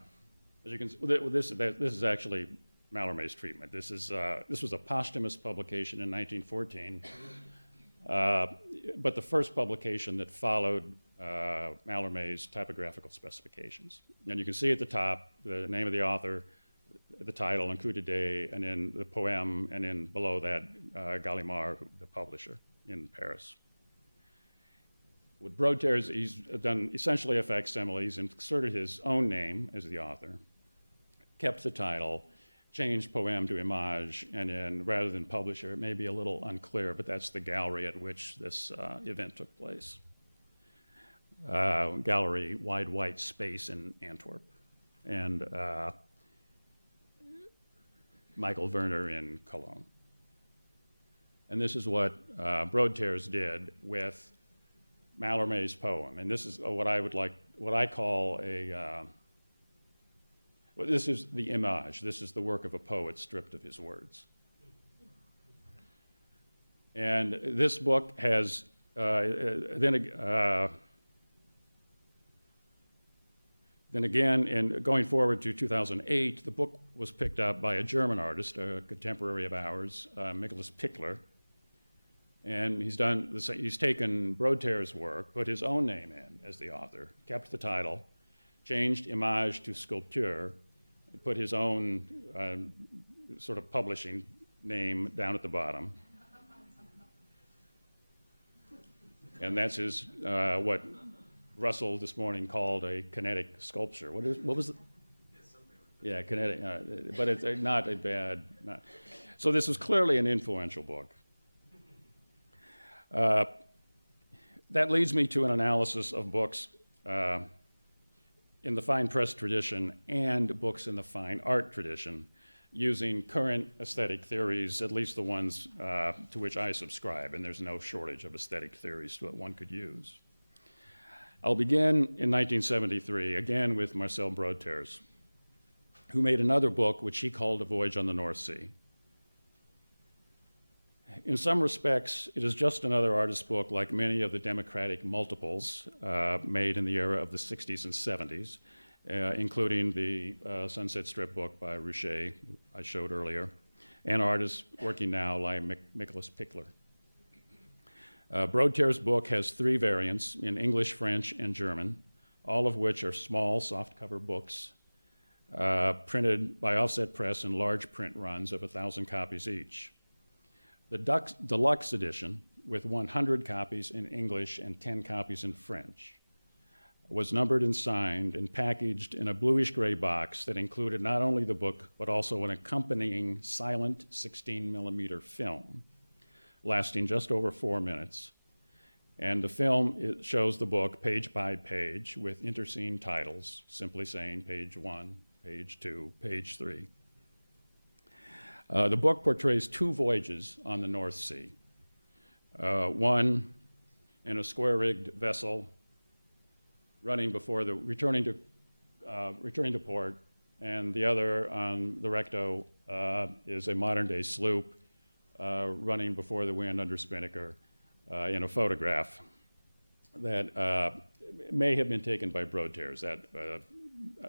you can see, this is actually Mallarmé's treatment. This was a posthumous publication in 1914, but the first publication that followed Mallarmé's typographical specifications. And you can see at the top the name of the author, the title, Un coup d'idée, and then the poem, and then below that, Gallimard, the publisher in Paris. With Broodters, he's done essentially a facsimile. He's inserted his own name as the author, kept the title, changed poem to image, and then rather than publisher, it may be a little unclear, but that's the gallery at which this event took place. Gallery Wide White Space in Antwerp, and Michael Werner in Cologne. And this is what Broodters did with Mallarmé's poem, and this is what I call a. This is the image. This is the work of a poet stripped of his words. And this book has then again, in going forward to 2008, the book was picked up by a German artist, a contemporary of ours, Nicholas Pickler. And he's taken Broodters' work, put his own name in as the author, kept the title, changed image to sculpture, put his own sort of publishing name down at the bottom. And that's his, what Russell this morning called a kinetic sculpture. What was it? Yeah, kinetic, but it's not a bad. So this is clearly an influential book. That leads me to an analysis of books in the fine press tradition and books in the fine art tradition, using current aesthetic theories, at least the ones to which I subscribe, and there's no shortage of aesthetic theories that one could use. I'll begin in 1973, again with Marcel Broodters, who made another book which he called A Voyage on the North Sea. In some respects, it is just another artist's book like many of the democratic multiples made in the era of the 60s and 70s, including the Sunset Strip book by Ruchet I showed earlier, and artists working now like Nicholas Pickler. Broadter's book has 3 variants in English, French, and German, all of which are small softcover books printed by Offset Press in large print runs of 1,000 copies each. The deluxe edition, with 100 copies in English and 10 copies in French, was numbered and signed and packaged in a bluish-gray box that included not only the book, but also an accompanying silent 16mm film lasting just over 4 minutes. And the film, it shows the book page by page with interscene titles, simply saying page 1, page 2, page 3. The book portrays 2 voyages on the North Sea. One in a square-rigged vessel returning to port, and the other on the Recto is a modern-day sloop running before the wind under spinnaker in a photograph that may have been taken by Broadter's. That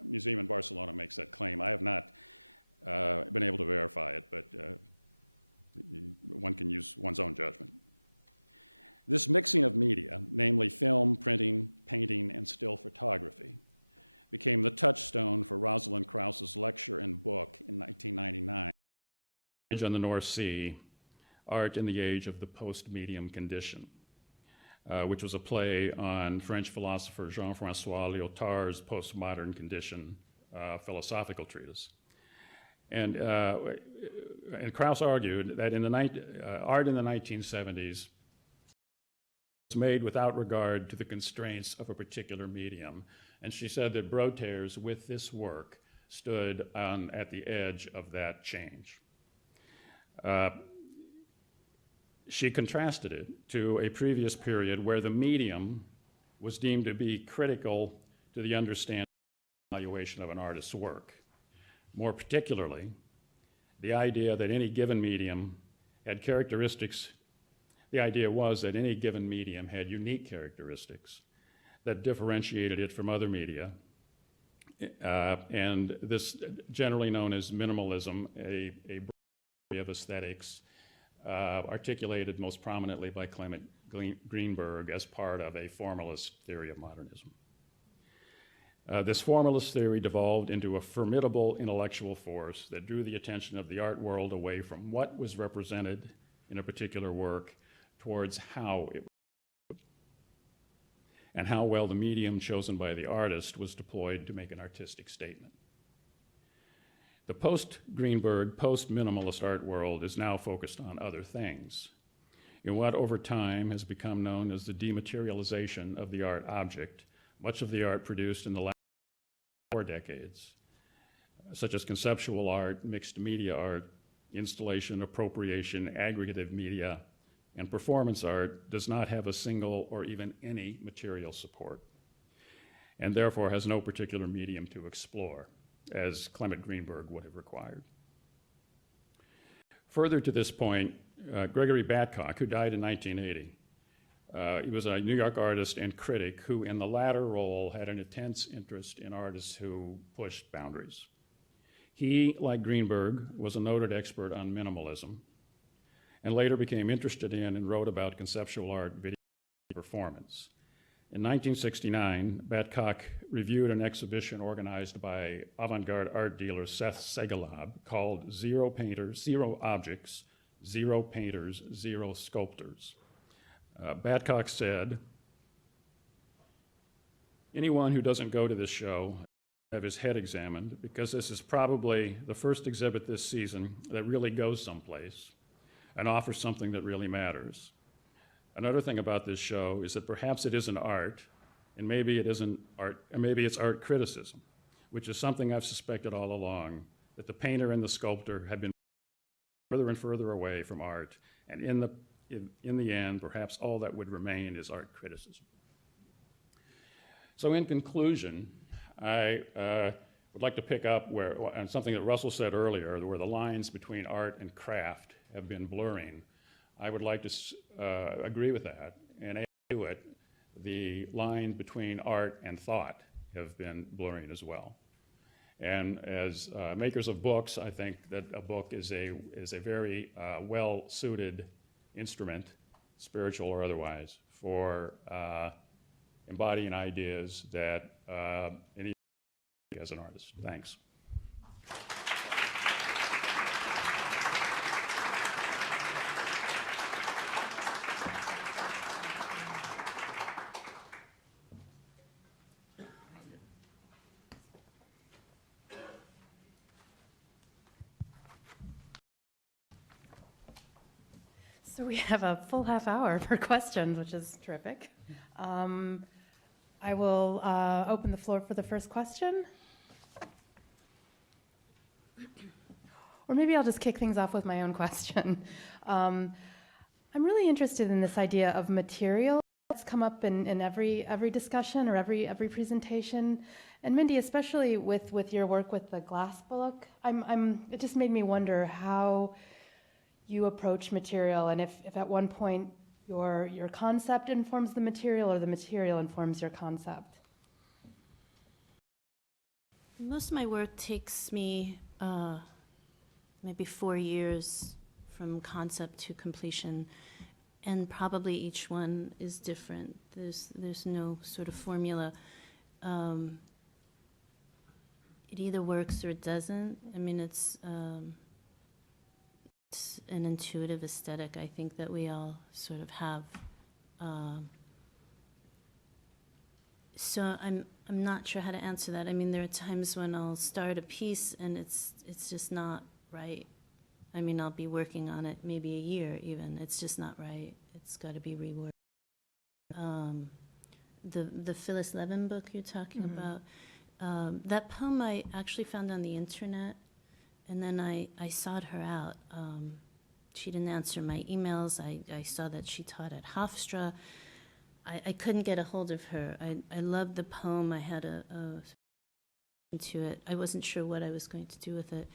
museum in Barcelona makes that claim. I have not been able to verify it, but one can use one's own judgment. This mixing of media, namely film, printing, painting, and still photography, became the touchstone for Rosalind Krauss's lecture and book in 1999, on the North Sea, Art in the Age of the Post-Medium Condition, which was a play on French philosopher Jean-François Lyotard's postmodern condition philosophical treatise. And Krauss argued that art in the 1970s was made without regard to the constraints of a particular medium. And she said that Broadter's, with this work, stood at the edge of that change. She contrasted it to a previous period where the medium was deemed to be critical to the understanding and evaluation of an artist's work. More particularly, the idea that any given medium had characteristics, the idea was that any given medium had unique characteristics that differentiated it from other media, and this generally known as minimalism, a theory of aesthetics, articulated most prominently by Clement Greenberg as part of a formalist theory of modernism. This formalist theory devolved into a formidable intellectual force that drew the attention of the art world away from what was represented in a particular work towards how it was, and how well the medium chosen by the artist was deployed to make an artistic statement. The post-Greenberg, post-minimalist art world is now focused on other things, in what over time has become known as the dematerialization of the art object. Much of the art produced in the last 4 decades, such as conceptual art, mixed media art, installation, appropriation, aggregative media, and performance art, does not have a single or even any material support, and therefore has no particular medium to explore, as Clement Greenberg would have required. Further to this point, Gregory Badcock, who died in 1980, he was a New York artist and critic who, in the latter role, had an intense interest in artists who pushed boundaries. He, like Greenberg, was a noted expert on minimalism, and later became interested in and wrote about conceptual art, video, and performance. In 1969, Badcock reviewed an exhibition organized by avant-garde art dealer Seth Segalab called Zero Painters, Zero Objects, Zero Painters, Zero Sculptors. Badcock said, anyone who doesn't go to this show have his head examined, because this is probably the first exhibit this season that really goes someplace and offers something that really matters. Another thing about this show is that perhaps it isn't art, and maybe it isn't art, and maybe it's art criticism, which is something I've suspected all along, that the painter and the sculptor have been further and further away from art, and in the end, perhaps all that would remain is art criticism. So in conclusion, I would like to pick up on something that Russell said earlier, where the lines between art and craft have been blurring. I would like to agree with that and add to it the line between art and thought have been blurring as well. And as makers of books, I think that a book is a very well-suited instrument, spiritual or otherwise, for embodying ideas that any as an artist. Thanks. So we have a full half hour for questions, which is terrific. I will open the floor for the first question. Or maybe I'll just kick things off with my own question. I'm really interested in this idea of material. It's come up in every discussion or every presentation. And Mindy, especially with your work with the glass book, it just made me wonder how you approach material, and if at one point your concept informs the material or the material informs your concept. Most of my work takes me maybe 4 years from concept to completion, and probably each one is different. There's no sort of formula. It either works or it doesn't. I mean, it's an intuitive aesthetic, I think, that we all sort of have. So I'm not sure how to answer that. I mean, there are times when I'll start a piece and it's just not right. I mean, I'll be working on it maybe a year even. It's just not right. It's got to be reworked. The Phyllis Levin book you're talking about, that poem I actually found on the internet. And then I sought her out. She didn't answer my emails. I saw that she taught at Hofstra. I couldn't get a hold of her. I loved the poem. I had into it. I wasn't sure what I was going to do with it.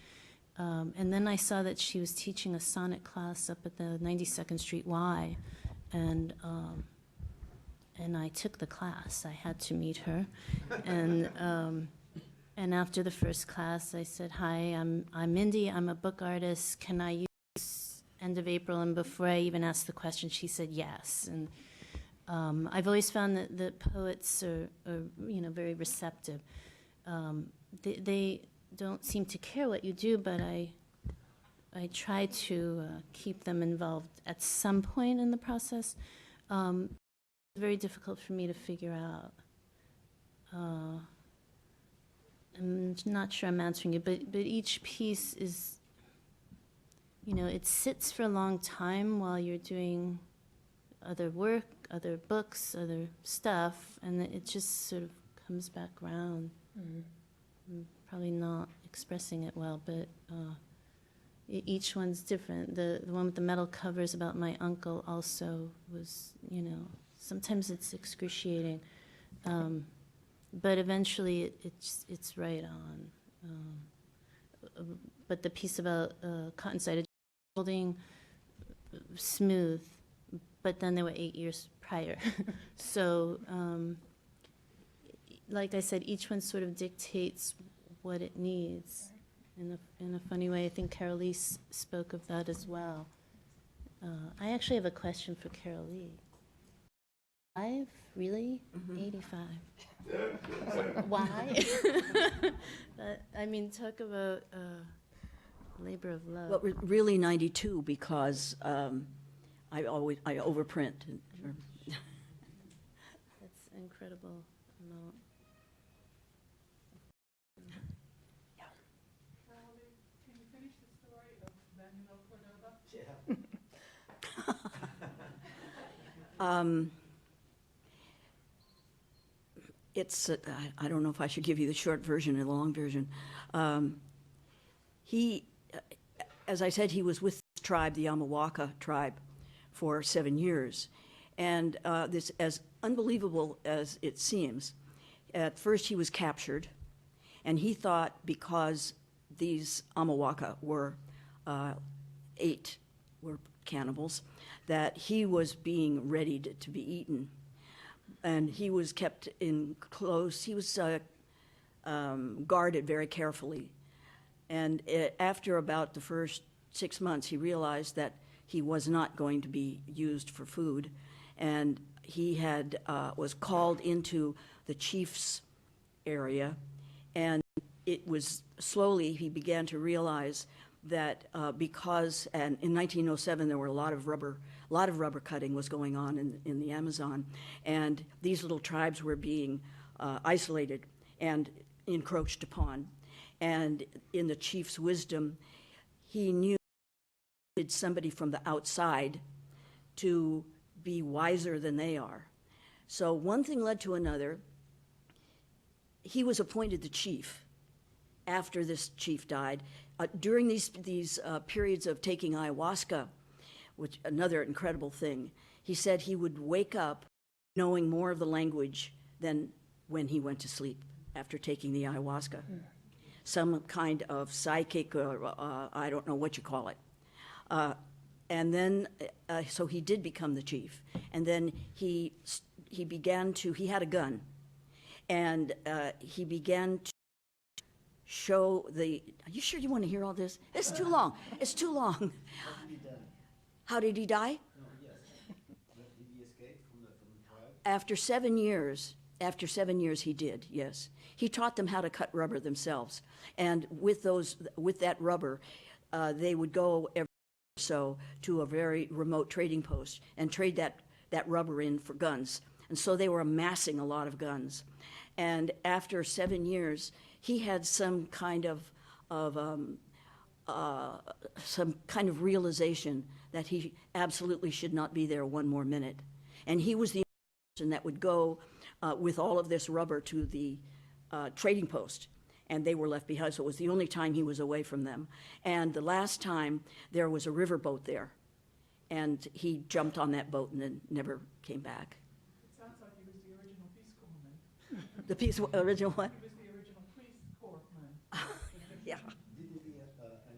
And then I saw that she was teaching a sonnet class up at the 92nd Street Y. And I took the class. I had to meet her. And after the first class, I said, "Hi, I'm Mindy. I'm a book artist. Can I use end of April?" And before I even asked the question, she said yes. And I've always found that poets are very receptive. They don't seem to care what you do, but I try to keep them involved at some point in the process. It's very difficult for me to figure out. I'm not sure I'm answering it, but each piece is, it sits for a long time while you're doing other work, other books, other stuff, and it just sort of comes back around. I'm probably not expressing it well, but each one's different. The one with the metal covers about my uncle also was, sometimes it's excruciating. But eventually it's right on. But the piece about cotton-sided holding, smooth, but then there were 8 years prior. So, like I said, each one sort of dictates what it needs. In a funny way, I think Carolee spoke of that as well. I actually have a question for Carolee. 85? Really? 85. Why? Talk about labor of love. Well, really 92 because I overprint. That's an incredible amount. Yeah. Can you finish the story of Manuel Cordova? It's, I don't know if I should give you the short version or the long version. As I said, he was with this tribe, the Yamawaka tribe, for 7 years. And this, as unbelievable as it seems, at first he was captured, and he thought because these Amawaka were cannibals, that he was being readied to be eaten. and he was kept in close. He was guarded very carefully. And after about the first 6 months, he realized that he was not going to be used for food, and he was called into the chief's area, and it was slowly he began to realize that because, and in 1907 there were a lot of rubber cutting was going on in the Amazon, and these little tribes were being isolated and encroached upon. And in the chief's wisdom, he knew he needed somebody from the outside to be wiser than they are. So one thing led to another. He was appointed the chief after this chief died. During these periods of taking ayahuasca, which another incredible thing, he said he would wake up knowing more of the language than when he went to sleep after taking the ayahuasca. Some kind of psychic, or I don't know what you call it. And then, so he did become the chief. And then he had a gun. And he began to show are you sure you want to hear all this? It's too long. It's too long. How did he die? No, yes. Did he escape from the tribe? After 7 years he did, yes. He taught them how to cut rubber themselves. And with that rubber, they would go every or so to a very remote trading post and trade that rubber in for guns. And so they were amassing a lot of guns. And after 7 years, he had some kind of realization that he absolutely should not be there one more minute. And he was the person that would go with all of this rubber to the trading post, and they were left behind. So it was the only time he was away from them. And the last time, there was a riverboat there, and he jumped on that boat and then never came back. It sounds like he was the original Peace Corps man. The original what? He was the original Peace Corps man. Yeah. Didn't he end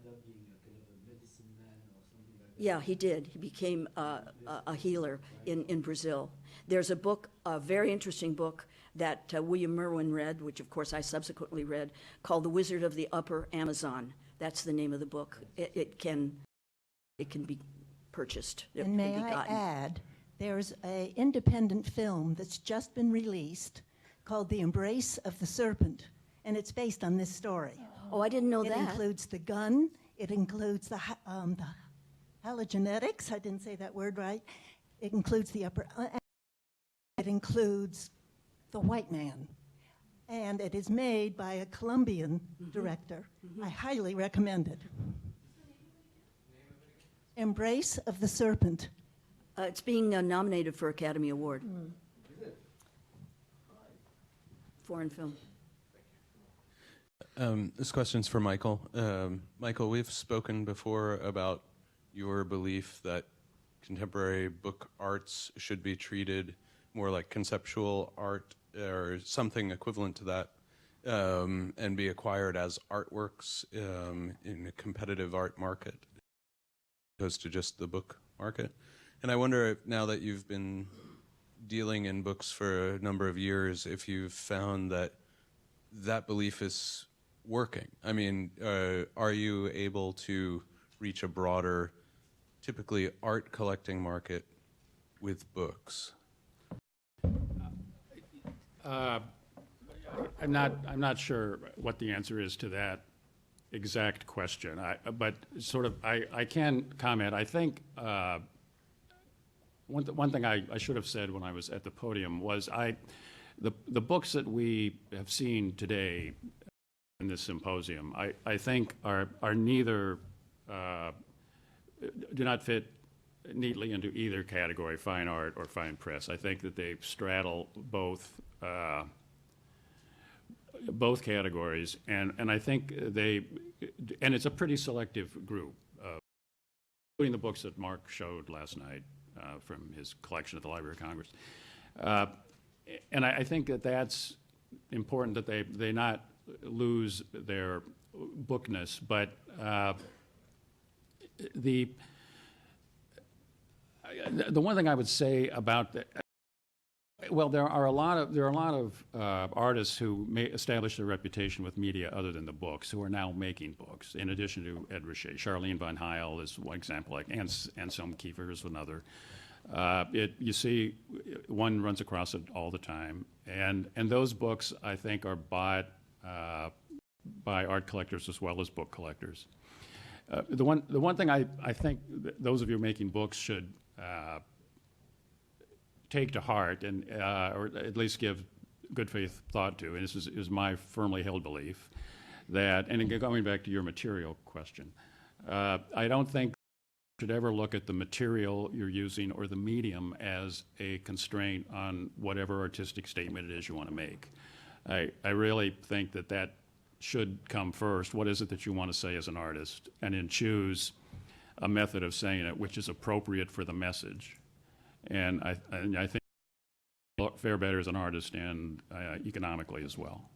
up being a kind of a medicine man or something like that? Yeah, he did. He became a healer in Brazil. There's a book, a very interesting book that William Merwin read, which of course I subsequently read, called The Wizard of the Upper Amazon. That's the name of the book. It can be purchased. And may I add, there's an independent film that's just been released called The Embrace of the Serpent, and it's based on this story. Oh, I didn't know It that. includes the gun, it includes the halogenetics, I didn't say that word right, it includes the upper, it includes the white man, and it is made by a Colombian director. I highly recommend it. Embrace of the Serpent. It's being nominated for Academy Award. Foreign film. This question's for Michael. Michael, we've spoken before about your belief that contemporary book arts should be treated more like conceptual art or something equivalent to that, and be acquired as artworks in a competitive art market, as opposed to just the book market. And I wonder if, now that you've been dealing in books for a number of years, if you've found that that belief is working. I mean, are you able to reach a broader, typically art collecting market with books? I'm not sure what the answer is to that exact question. But sort of, I can comment. I think one thing I should have said when I was at the podium was the books that we have seen today in this symposium, I think are neither do not fit neatly into either category, fine art or fine press. I think that they straddle both categories, and I think and it's a pretty selective group, including the books that Mark showed last night from his collection at the Library of Congress. And I think that that's important, that they not lose their bookness, but the one thing I would say about Well, there are a lot of artists who may establish their reputation with media other than the books, who are now making books. In addition to Ed Ruscha, Charlene von Heil is one example, like Anselm Kiefer is another. You see, one runs across it all the time, and those books I think are bought by art collectors as well as book collectors. The one thing I think those of you making books should take to heart, and or at least give good faith thought to, and this is my firmly held belief, that, and going back to your material question, I don't think you should ever look at the material you're using or the medium as a constraint on whatever artistic statement it is you want to make. I really think that should come first. What is it that you want to say as an artist? And then choose a method of saying it which is appropriate for the message. And I think fare better as an artist and economically as well.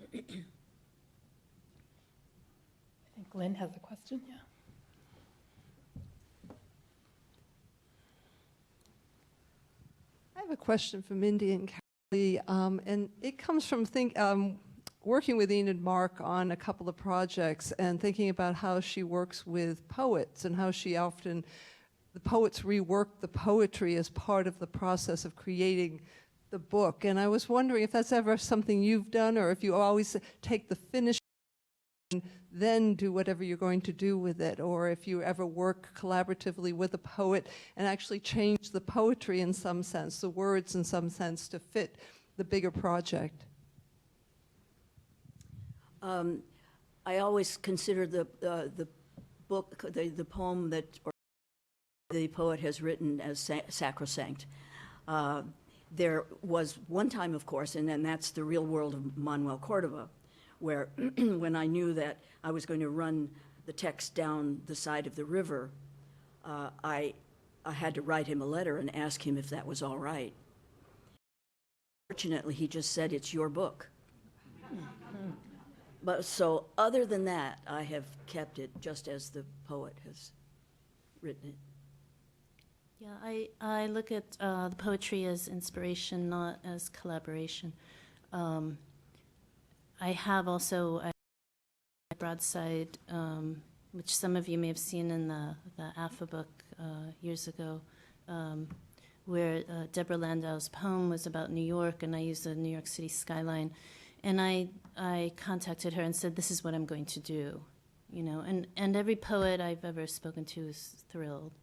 I think Lynn has a question, yeah. I have a question for Mindy and Carolee, and it comes from working with Enid Mark on a couple of projects and thinking about how she works with poets and how she often, the poets rework the poetry as part of the process of creating the book. And I was wondering if that's ever something you've done, or if you always take the finished and then do whatever you're going to do with it, or if you ever work collaboratively with a poet and actually change the poetry in some sense, the words in some sense, to fit the bigger project. I always consider the book, the poem that the poet has written as sacrosanct. There was one time, of course, and then that's the real world of Manuel Cordova, where when I knew that I was going to run the text down the side of the river, I had to write him a letter and ask him if that was all right. Fortunately, he just said, "It's your book." But so other than that, I have kept it just as the poet has written it. Yeah, I look at the poetry as inspiration, not as collaboration. I have also a broadside, which some of you may have seen in the AFA book years ago, where Deborah Landau's poem was about New York, and I used the New York City skyline. And I contacted her and said, "This is what I'm going to do," you know. And every poet I've ever spoken to is thrilled.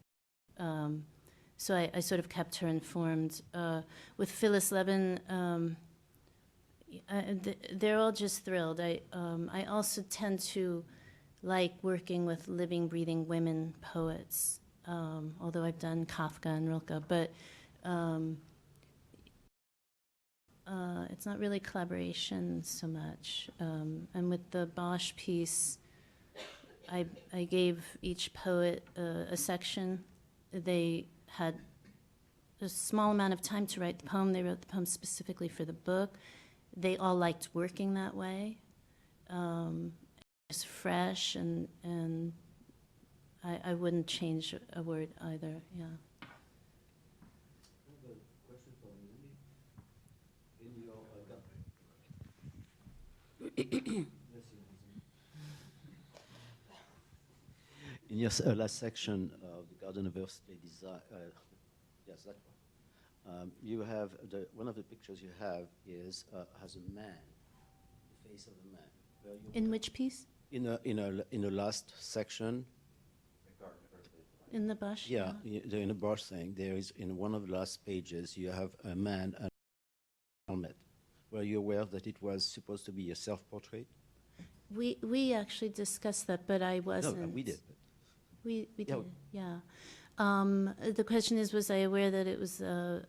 So I sort of kept her informed. With Phyllis Levin, they're all just thrilled. I also tend to like working with living, breathing women poets, although I've done Kafka and Rilke, but it's not really collaboration so much. And with the Bosch piece, I gave each poet a section. They had a small amount of time to write the poem. They wrote the poem specifically for the book. They all liked working that way. It's fresh, and I wouldn't change a word either, yeah. In your last section of the Garden of Earthly Desire, yes, that one. You have one of the pictures you have is has a man, the face of a man. In which piece? In the last section. In the bush? Yeah, in the brush thing, there is in one of the last pages you have a man and a helmet. Were you aware that it was supposed to be a self-portrait? We actually discussed that, but I wasn't. No, we did. We did, yeah. The question is, was I aware that it was a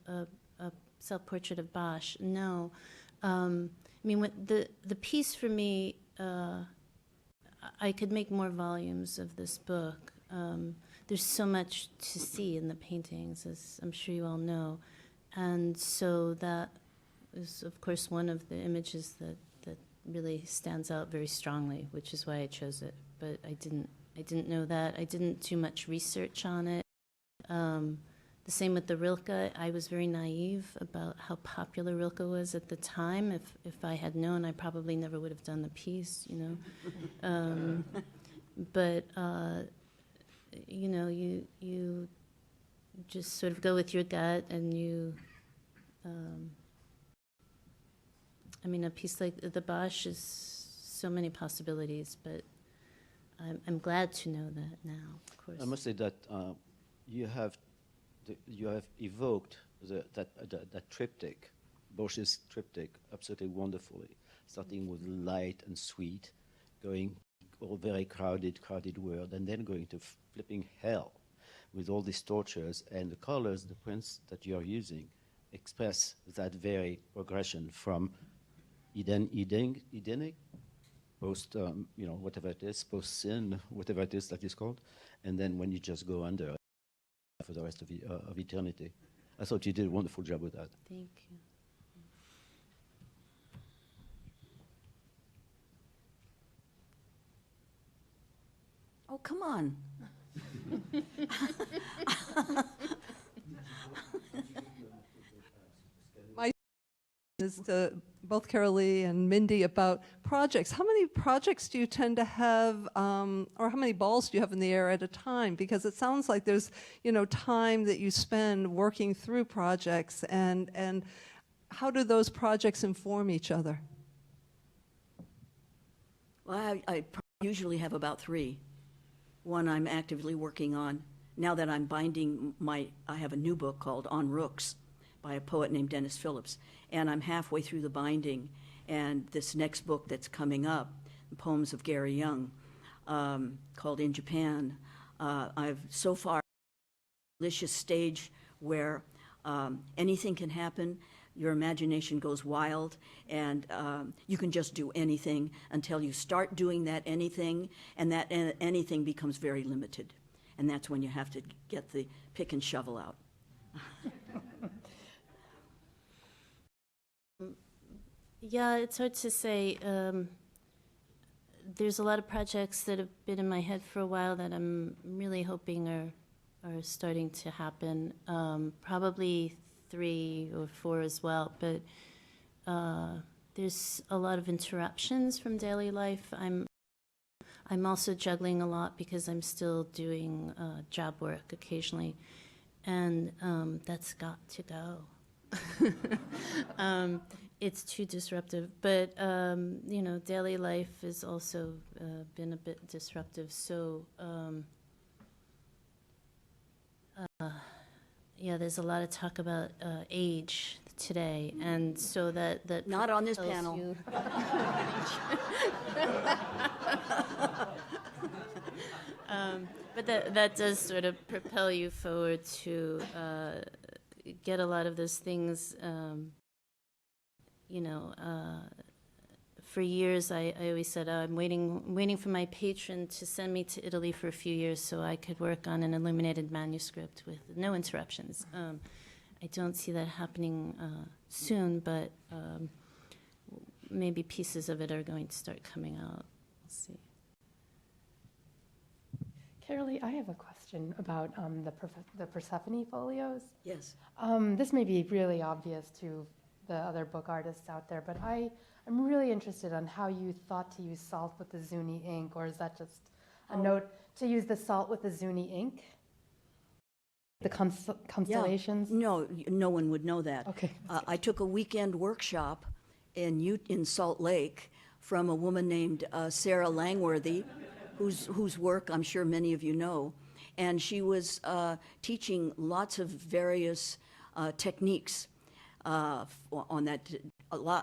self-portrait of Bosch? No. I mean, the piece for me, I could make more volumes of this book. There's so much to see in the paintings, as I'm sure you all know. And so that is, of course, one of the images that really stands out very strongly, which is why I chose it. But I didn't know that. I didn't do much research on it. The same with the Rilke. I was very naive about how popular Rilke was at the time. If I had known, I probably never would have done the piece, you know. But you know, you just sort of go with your gut, and you. I mean, a piece like the Bosch is so many possibilities, but I'm glad to know that now. Of course. I must say that you have evoked that triptych, Bosch's triptych, absolutely wonderfully, starting with light and sweet, going all very crowded world, and then going to flipping hell with all these tortures, and the colors, the prints that you are using express that very progression from Edenic, post, you know, whatever it is, post-sin, whatever it is that is called, and then when you just go under for the rest of eternity. I thought you did a wonderful job with that. Thank you. Oh, come on. My is to both Carolee and Mindy about projects. How many projects do you tend to have, or how many balls do you have in the air at a time? Because it sounds like there's, you know, time that you spend working through projects, and how do those projects inform each other? Well, I usually have about 3. One I'm actively working on. Now that I'm binding I have a new book called On Rooks by a poet named Dennis Phillips, and I'm halfway through the binding, and this next book that's coming up, the Poems of Gary Young, called In Japan, I've so far delicious stage where anything can happen. Your imagination goes wild, and you can just do anything until you start doing that anything, and that anything becomes very limited. And that's when you have to get the pick and shovel out. Yeah, it's hard to say. There's a lot of projects that have been in my head for a while that I'm really hoping are starting to happen. Probably 3 or 4 as well, but there's a lot of interruptions from daily life. I'm also juggling a lot because I'm still doing job work occasionally, and that's got to go. It's too disruptive, but you know, daily life has also been a bit disruptive. So yeah, there's a lot of talk about age today, and so that Not on this panel. you- but that does sort of propel you forward to get a lot of those things. You know, for years I always said, oh, I'm waiting for my patron to send me to Italy for a few years so I could work on an illuminated manuscript with no interruptions. I don't see that happening soon, but maybe pieces of it are going to start coming out. We'll see. Carolee, I have a question about the Persephone folios. Yes. This may be really obvious to the other book artists out there, but I'm really interested on how you thought to use salt with the Zuni ink, or is that just a note to use the salt with the Zuni ink? The constellations? Yeah. No one would know that. Okay. I took a weekend workshop in Salt Lake from a woman named Sarah Langworthy, whose work I'm sure many of you know, and she was teaching lots of various techniques on that,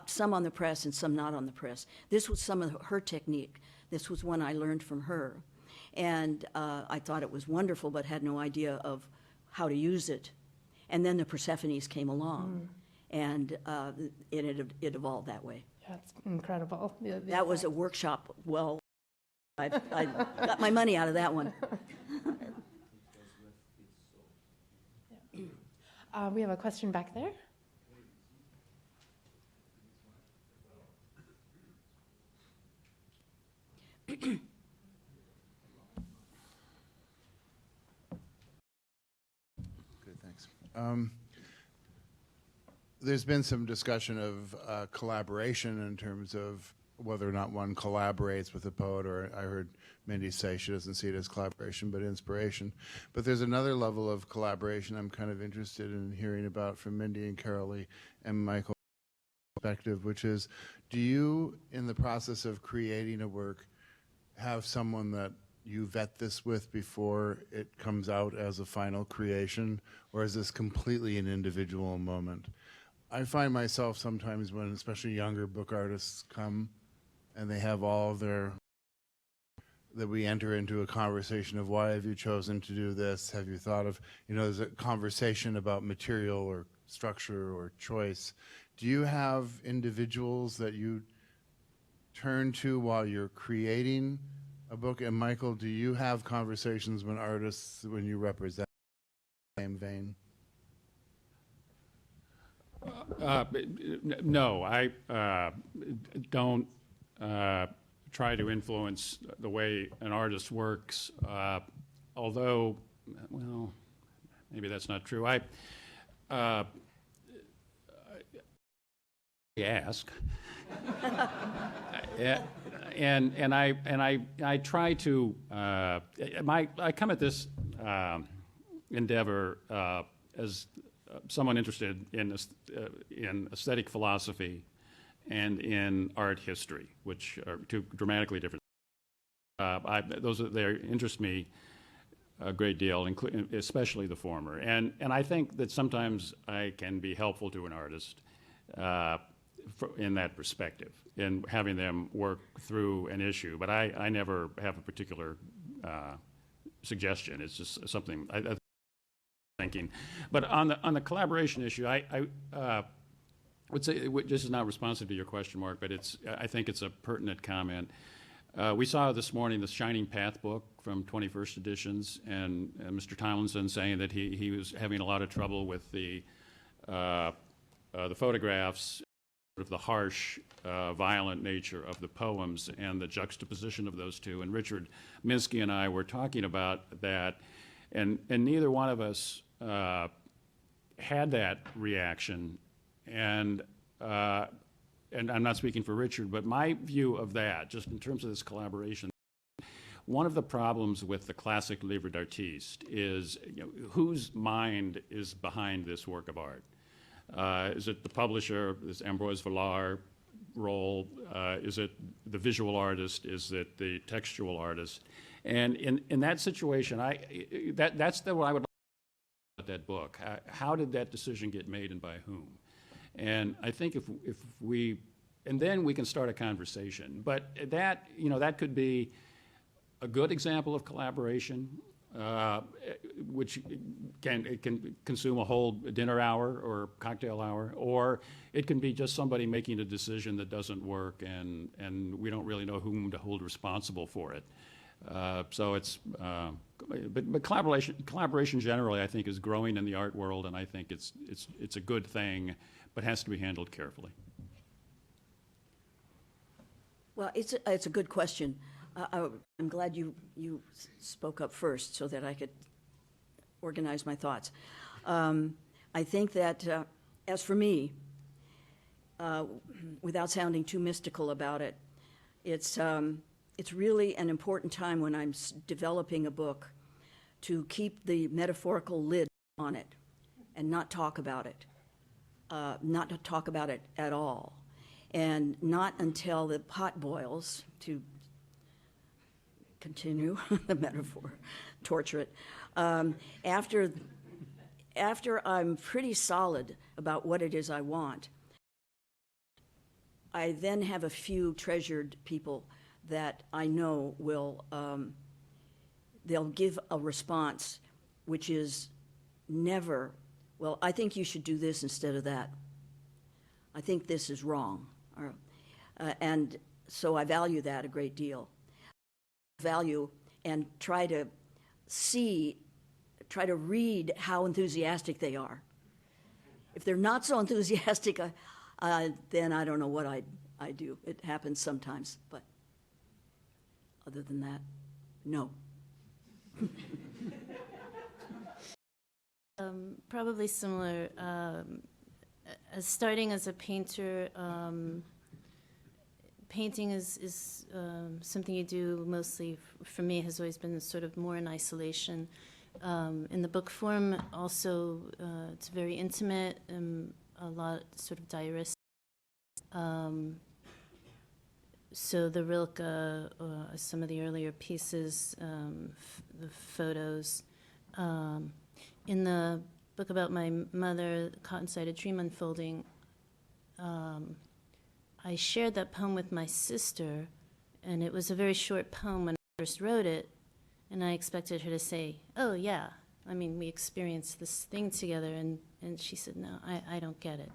some on the press and some not on the press. This was some of her technique. This was one I learned from her. And I thought it was wonderful, but had no idea of how to use it. And then the Persephones came along, and it evolved that way. Yeah, it's incredible. That was a workshop. Well, I got my money out of that one. We have a question back there. There's been some discussion of collaboration in terms of whether or not one collaborates with a poet, or I heard Mindy say she doesn't see it as collaboration but inspiration. But there's another level of collaboration I'm kind of interested in hearing about from Mindy and Carolee and Michael's perspective, which is, do you, in the process of creating a work, have someone that you vet this with before it comes out as a final creation, or is this completely an individual moment? I find myself sometimes when especially younger book artists come and they have all of their, that we enter into a conversation of why have you chosen to do this? Have you thought of, there's a conversation about material or structure or choice. Do you have individuals that you turn to while you're creating a book? And Michael, do you have conversations when artists, when you represent the same vein? No, I don't try to influence the way an artist works, although, well, maybe that's not true. I ask, and I try to. I come at this endeavor as someone interested in aesthetic philosophy and in art history, which are two dramatically different. They interest me a great deal, especially the former. And I think that sometimes I can be helpful to an artist in that perspective, in having them work through an issue. But I never have a particular suggestion. It's just something I thinking. But on the collaboration issue, I would say this is not responsive to your question, Mark, but I think it's a pertinent comment. We saw this morning the Shining Path book from 21st Editions, and Mr. Tomlinson saying that he was having a lot of trouble with the photographs, of the harsh, violent nature of the poems and the juxtaposition of those two. And Richard Minsky and I were talking about that, and neither one of us had that reaction. And I'm not speaking for Richard, but my view of that, just in terms of this collaboration, one of the problems with the classic livre d'artiste is whose mind is behind this work of art? Is it the publisher? Is Ambroise Vollard role? Is it the visual artist? Is it the textual artist? And in that situation, that's what I would like about that book. How did that decision get made and by whom? And I think and then we can start a conversation. But that could be a good example of collaboration, which can consume a whole dinner hour or cocktail hour, or it can be just somebody making a decision that doesn't work, and we don't really know whom to hold responsible for it. So it's, but collaboration generally, I think, is growing in the art world, and I think it's a good thing, but has to be handled carefully. Well, it's a good question. I'm glad you spoke up first so that I could organize my thoughts. I think that, as for me, without sounding too mystical about it, it's really an important time when I'm developing a book to keep the metaphorical lid on it and not talk about it, not to talk about it at all, and not until the pot boils, to continue the metaphor, torture it. After I'm pretty solid about what it is I want, I then have a few treasured people that I know will, they'll give a response which is never, well, I think you should do this instead of that. I think this is wrong. And so I value that a great deal. Value and try to read how enthusiastic they are. If they're not so enthusiastic, then I don't know what I do. It happens sometimes, but other than that, no. Probably similar. Starting as a painter, painting is something you do mostly, for me, has always been sort of more in isolation. In the book form, also, it's very intimate, a lot sort of diaristic. So the Rilke, some of the earlier pieces, the photos. In the book about my mother, Cotton-Sided Dream Unfolding, I shared that poem with my sister, and it was a very short poem when I first wrote it, and I expected her to say, oh, yeah, I mean, we experienced this thing together, and she said, no, I don't get it.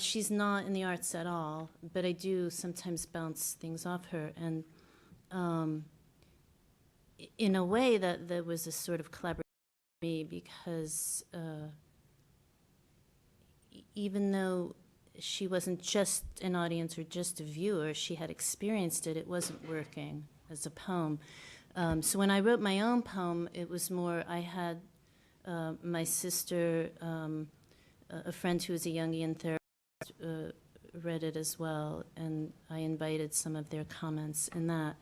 She's not in the arts at all, but I do sometimes bounce things off her, and in a way that there was a sort of collaboration with me, because even though she wasn't just an audience or just a viewer, she had experienced it, it wasn't working as a poem. So when I wrote my own poem, it was more, I had my sister, a friend who was a Jungian therapist, read it as well, and I invited some of their comments in that.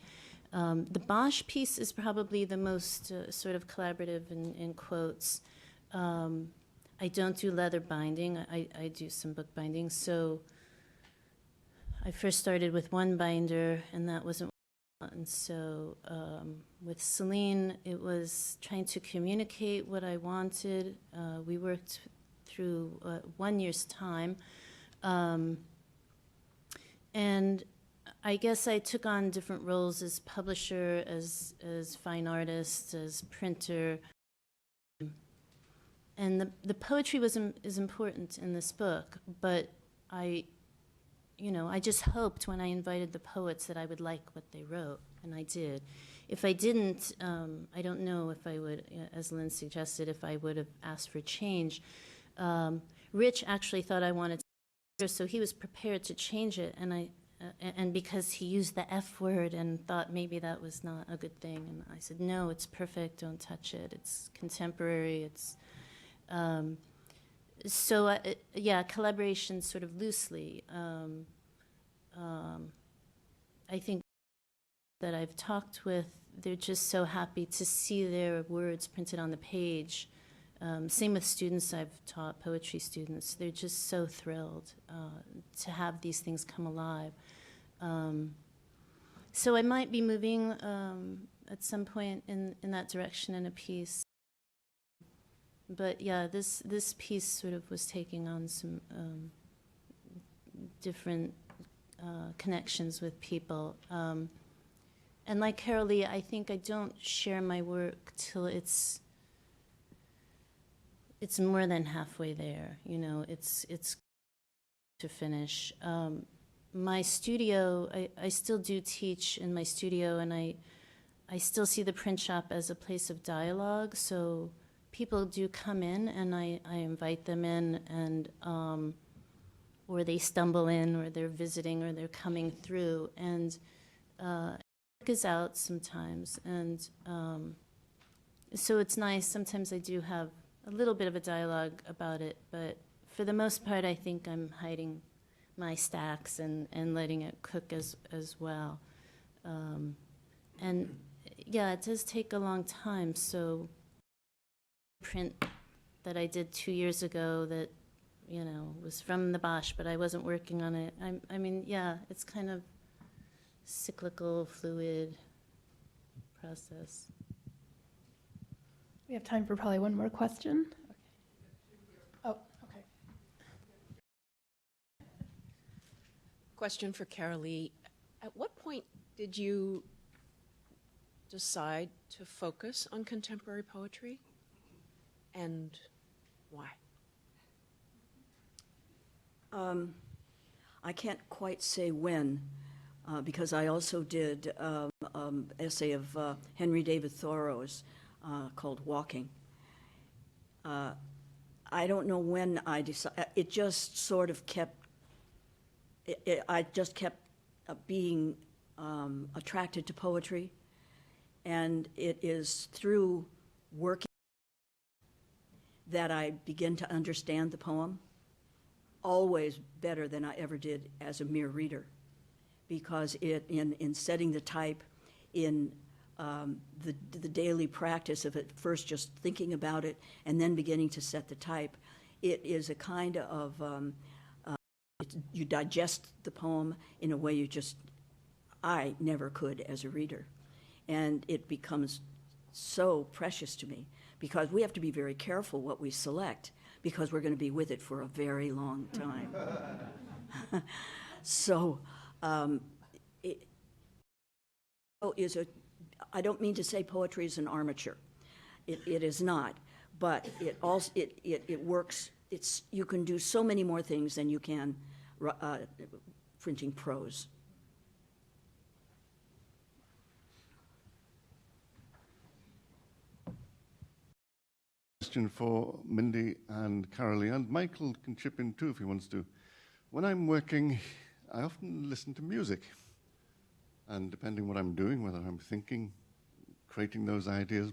The Bosch piece is probably the most sort of collaborative in quotes. I don't do leather binding. I do some book binding. So I first started with one binder, and that wasn't. And so with Celine, it was trying to communicate what I wanted. We worked through 1 year's time. And I guess I took on different roles as publisher, as fine artist, as printer. And the poetry is important in this book, but I just hoped when I invited the poets that I would like what they wrote, and I did. If I didn't, I don't know if I would, as Lynn suggested, if I would have asked for change. Rich actually thought I wanted to, so he was prepared to change it, and because he used the F word and thought maybe that was not a good thing, and I said, no, it's perfect, don't touch it, it's contemporary, it's... yeah, collaboration sort of loosely. I think that I've talked with, they're just so happy to see their words printed on the page. Same with students I've taught, poetry students. They're just so thrilled to have these things come alive. So I might be moving at some point in that direction in a piece. But yeah, this piece sort of was taking on some different connections with people. And like Carolee, I think I don't share my work till it's more than halfway there. You know, it's to finish. My studio, I still do teach in my studio, and I still see the print shop as a place of dialogue. So people do come in, and I invite them in, and or they stumble in, or they're visiting, or they're coming through, and work is out sometimes, and so it's nice. Sometimes I do have a little bit of a dialogue about it, but for the most part, I think I'm hiding my stacks and letting it cook as well. And yeah, it does take a long time, so print that I did 2 years ago that, you know, was from the Bosch, but I wasn't working on it. I mean, yeah, it's kind of cyclical, fluid process. We have time for probably one more question. Oh, okay. Question for Carolee. At what point did you decide to focus on contemporary poetry, and why? I can't quite say when, because I also did an essay of Henry David Thoreau's called Walking. I don't know when I decided. It just sort of kept, I just kept being attracted to poetry, and it is through working that I begin to understand the poem, always better than I ever did as a mere reader, because in setting the type, in the daily practice of at first just thinking about it and then beginning to set the type, it is a kind of, you digest the poem in a way I never could as a reader. And it becomes so precious to me, because we have to be very careful what we select, because we're going to be with it for a very long time. So I don't mean to say poetry is an armature. It is not, but it works. You can do so many more things than you can printing prose. Question for Mindy and Carolee, and Michael can chip in too if he wants to. When I'm working, I often listen to music, and depending what I'm doing, whether I'm thinking, creating those ideas,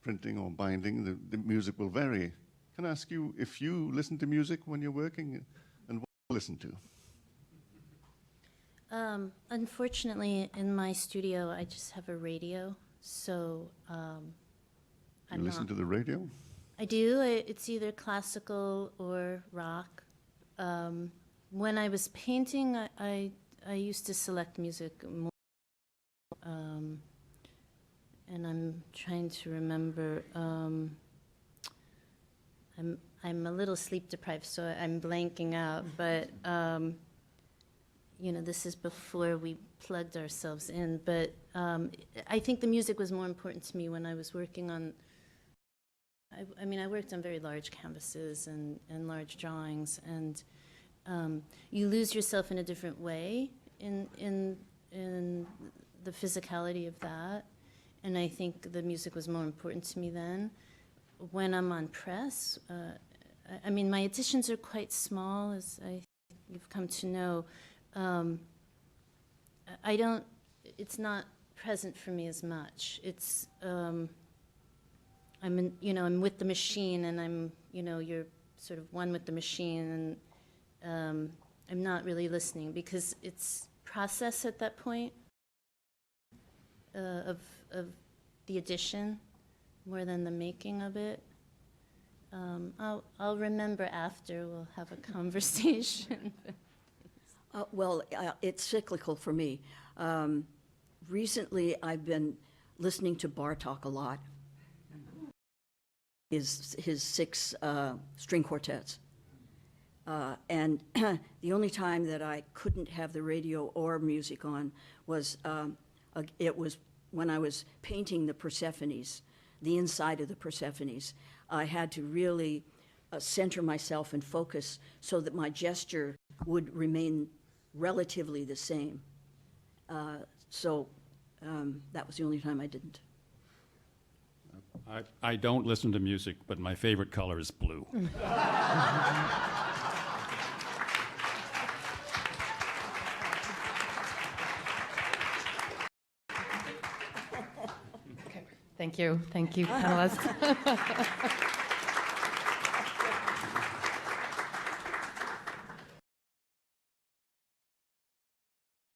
printing or binding, the music will vary. Can I ask you if you listen to music when you're working, and what do you listen to? Unfortunately, in my studio, I just have a radio, so You listen to the radio? I do. It's either classical or rock. When I was painting, I used to select music more, and I'm trying to remember. I'm a little sleep deprived, so I'm blanking out. But this is before we plugged ourselves in. But I think the music was more important to me when I was working on. I worked on very large canvases and large drawings, and you lose yourself in a different way in the physicality of that, and I think the music was more important to me then. When I'm on press, my editions are quite small, as you've come to know. It's not present for me as much. It's I'm with the machine, and you're sort of one with the machine, and I'm not really listening, because it's process at that point of the edition more than the making of it. I'll remember after. We'll have a conversation. It's cyclical for me. Recently, I've been listening to Bartók a lot. His 6 string quartets. And the only time that I couldn't have the radio or music on was when I was painting the Persephones, the inside of the Persephones. I had to really center myself and focus so that my gesture would remain relatively the same. So that was the only time I didn't. I don't listen to music, but my favorite color is blue. Okay. Thank you, panelists.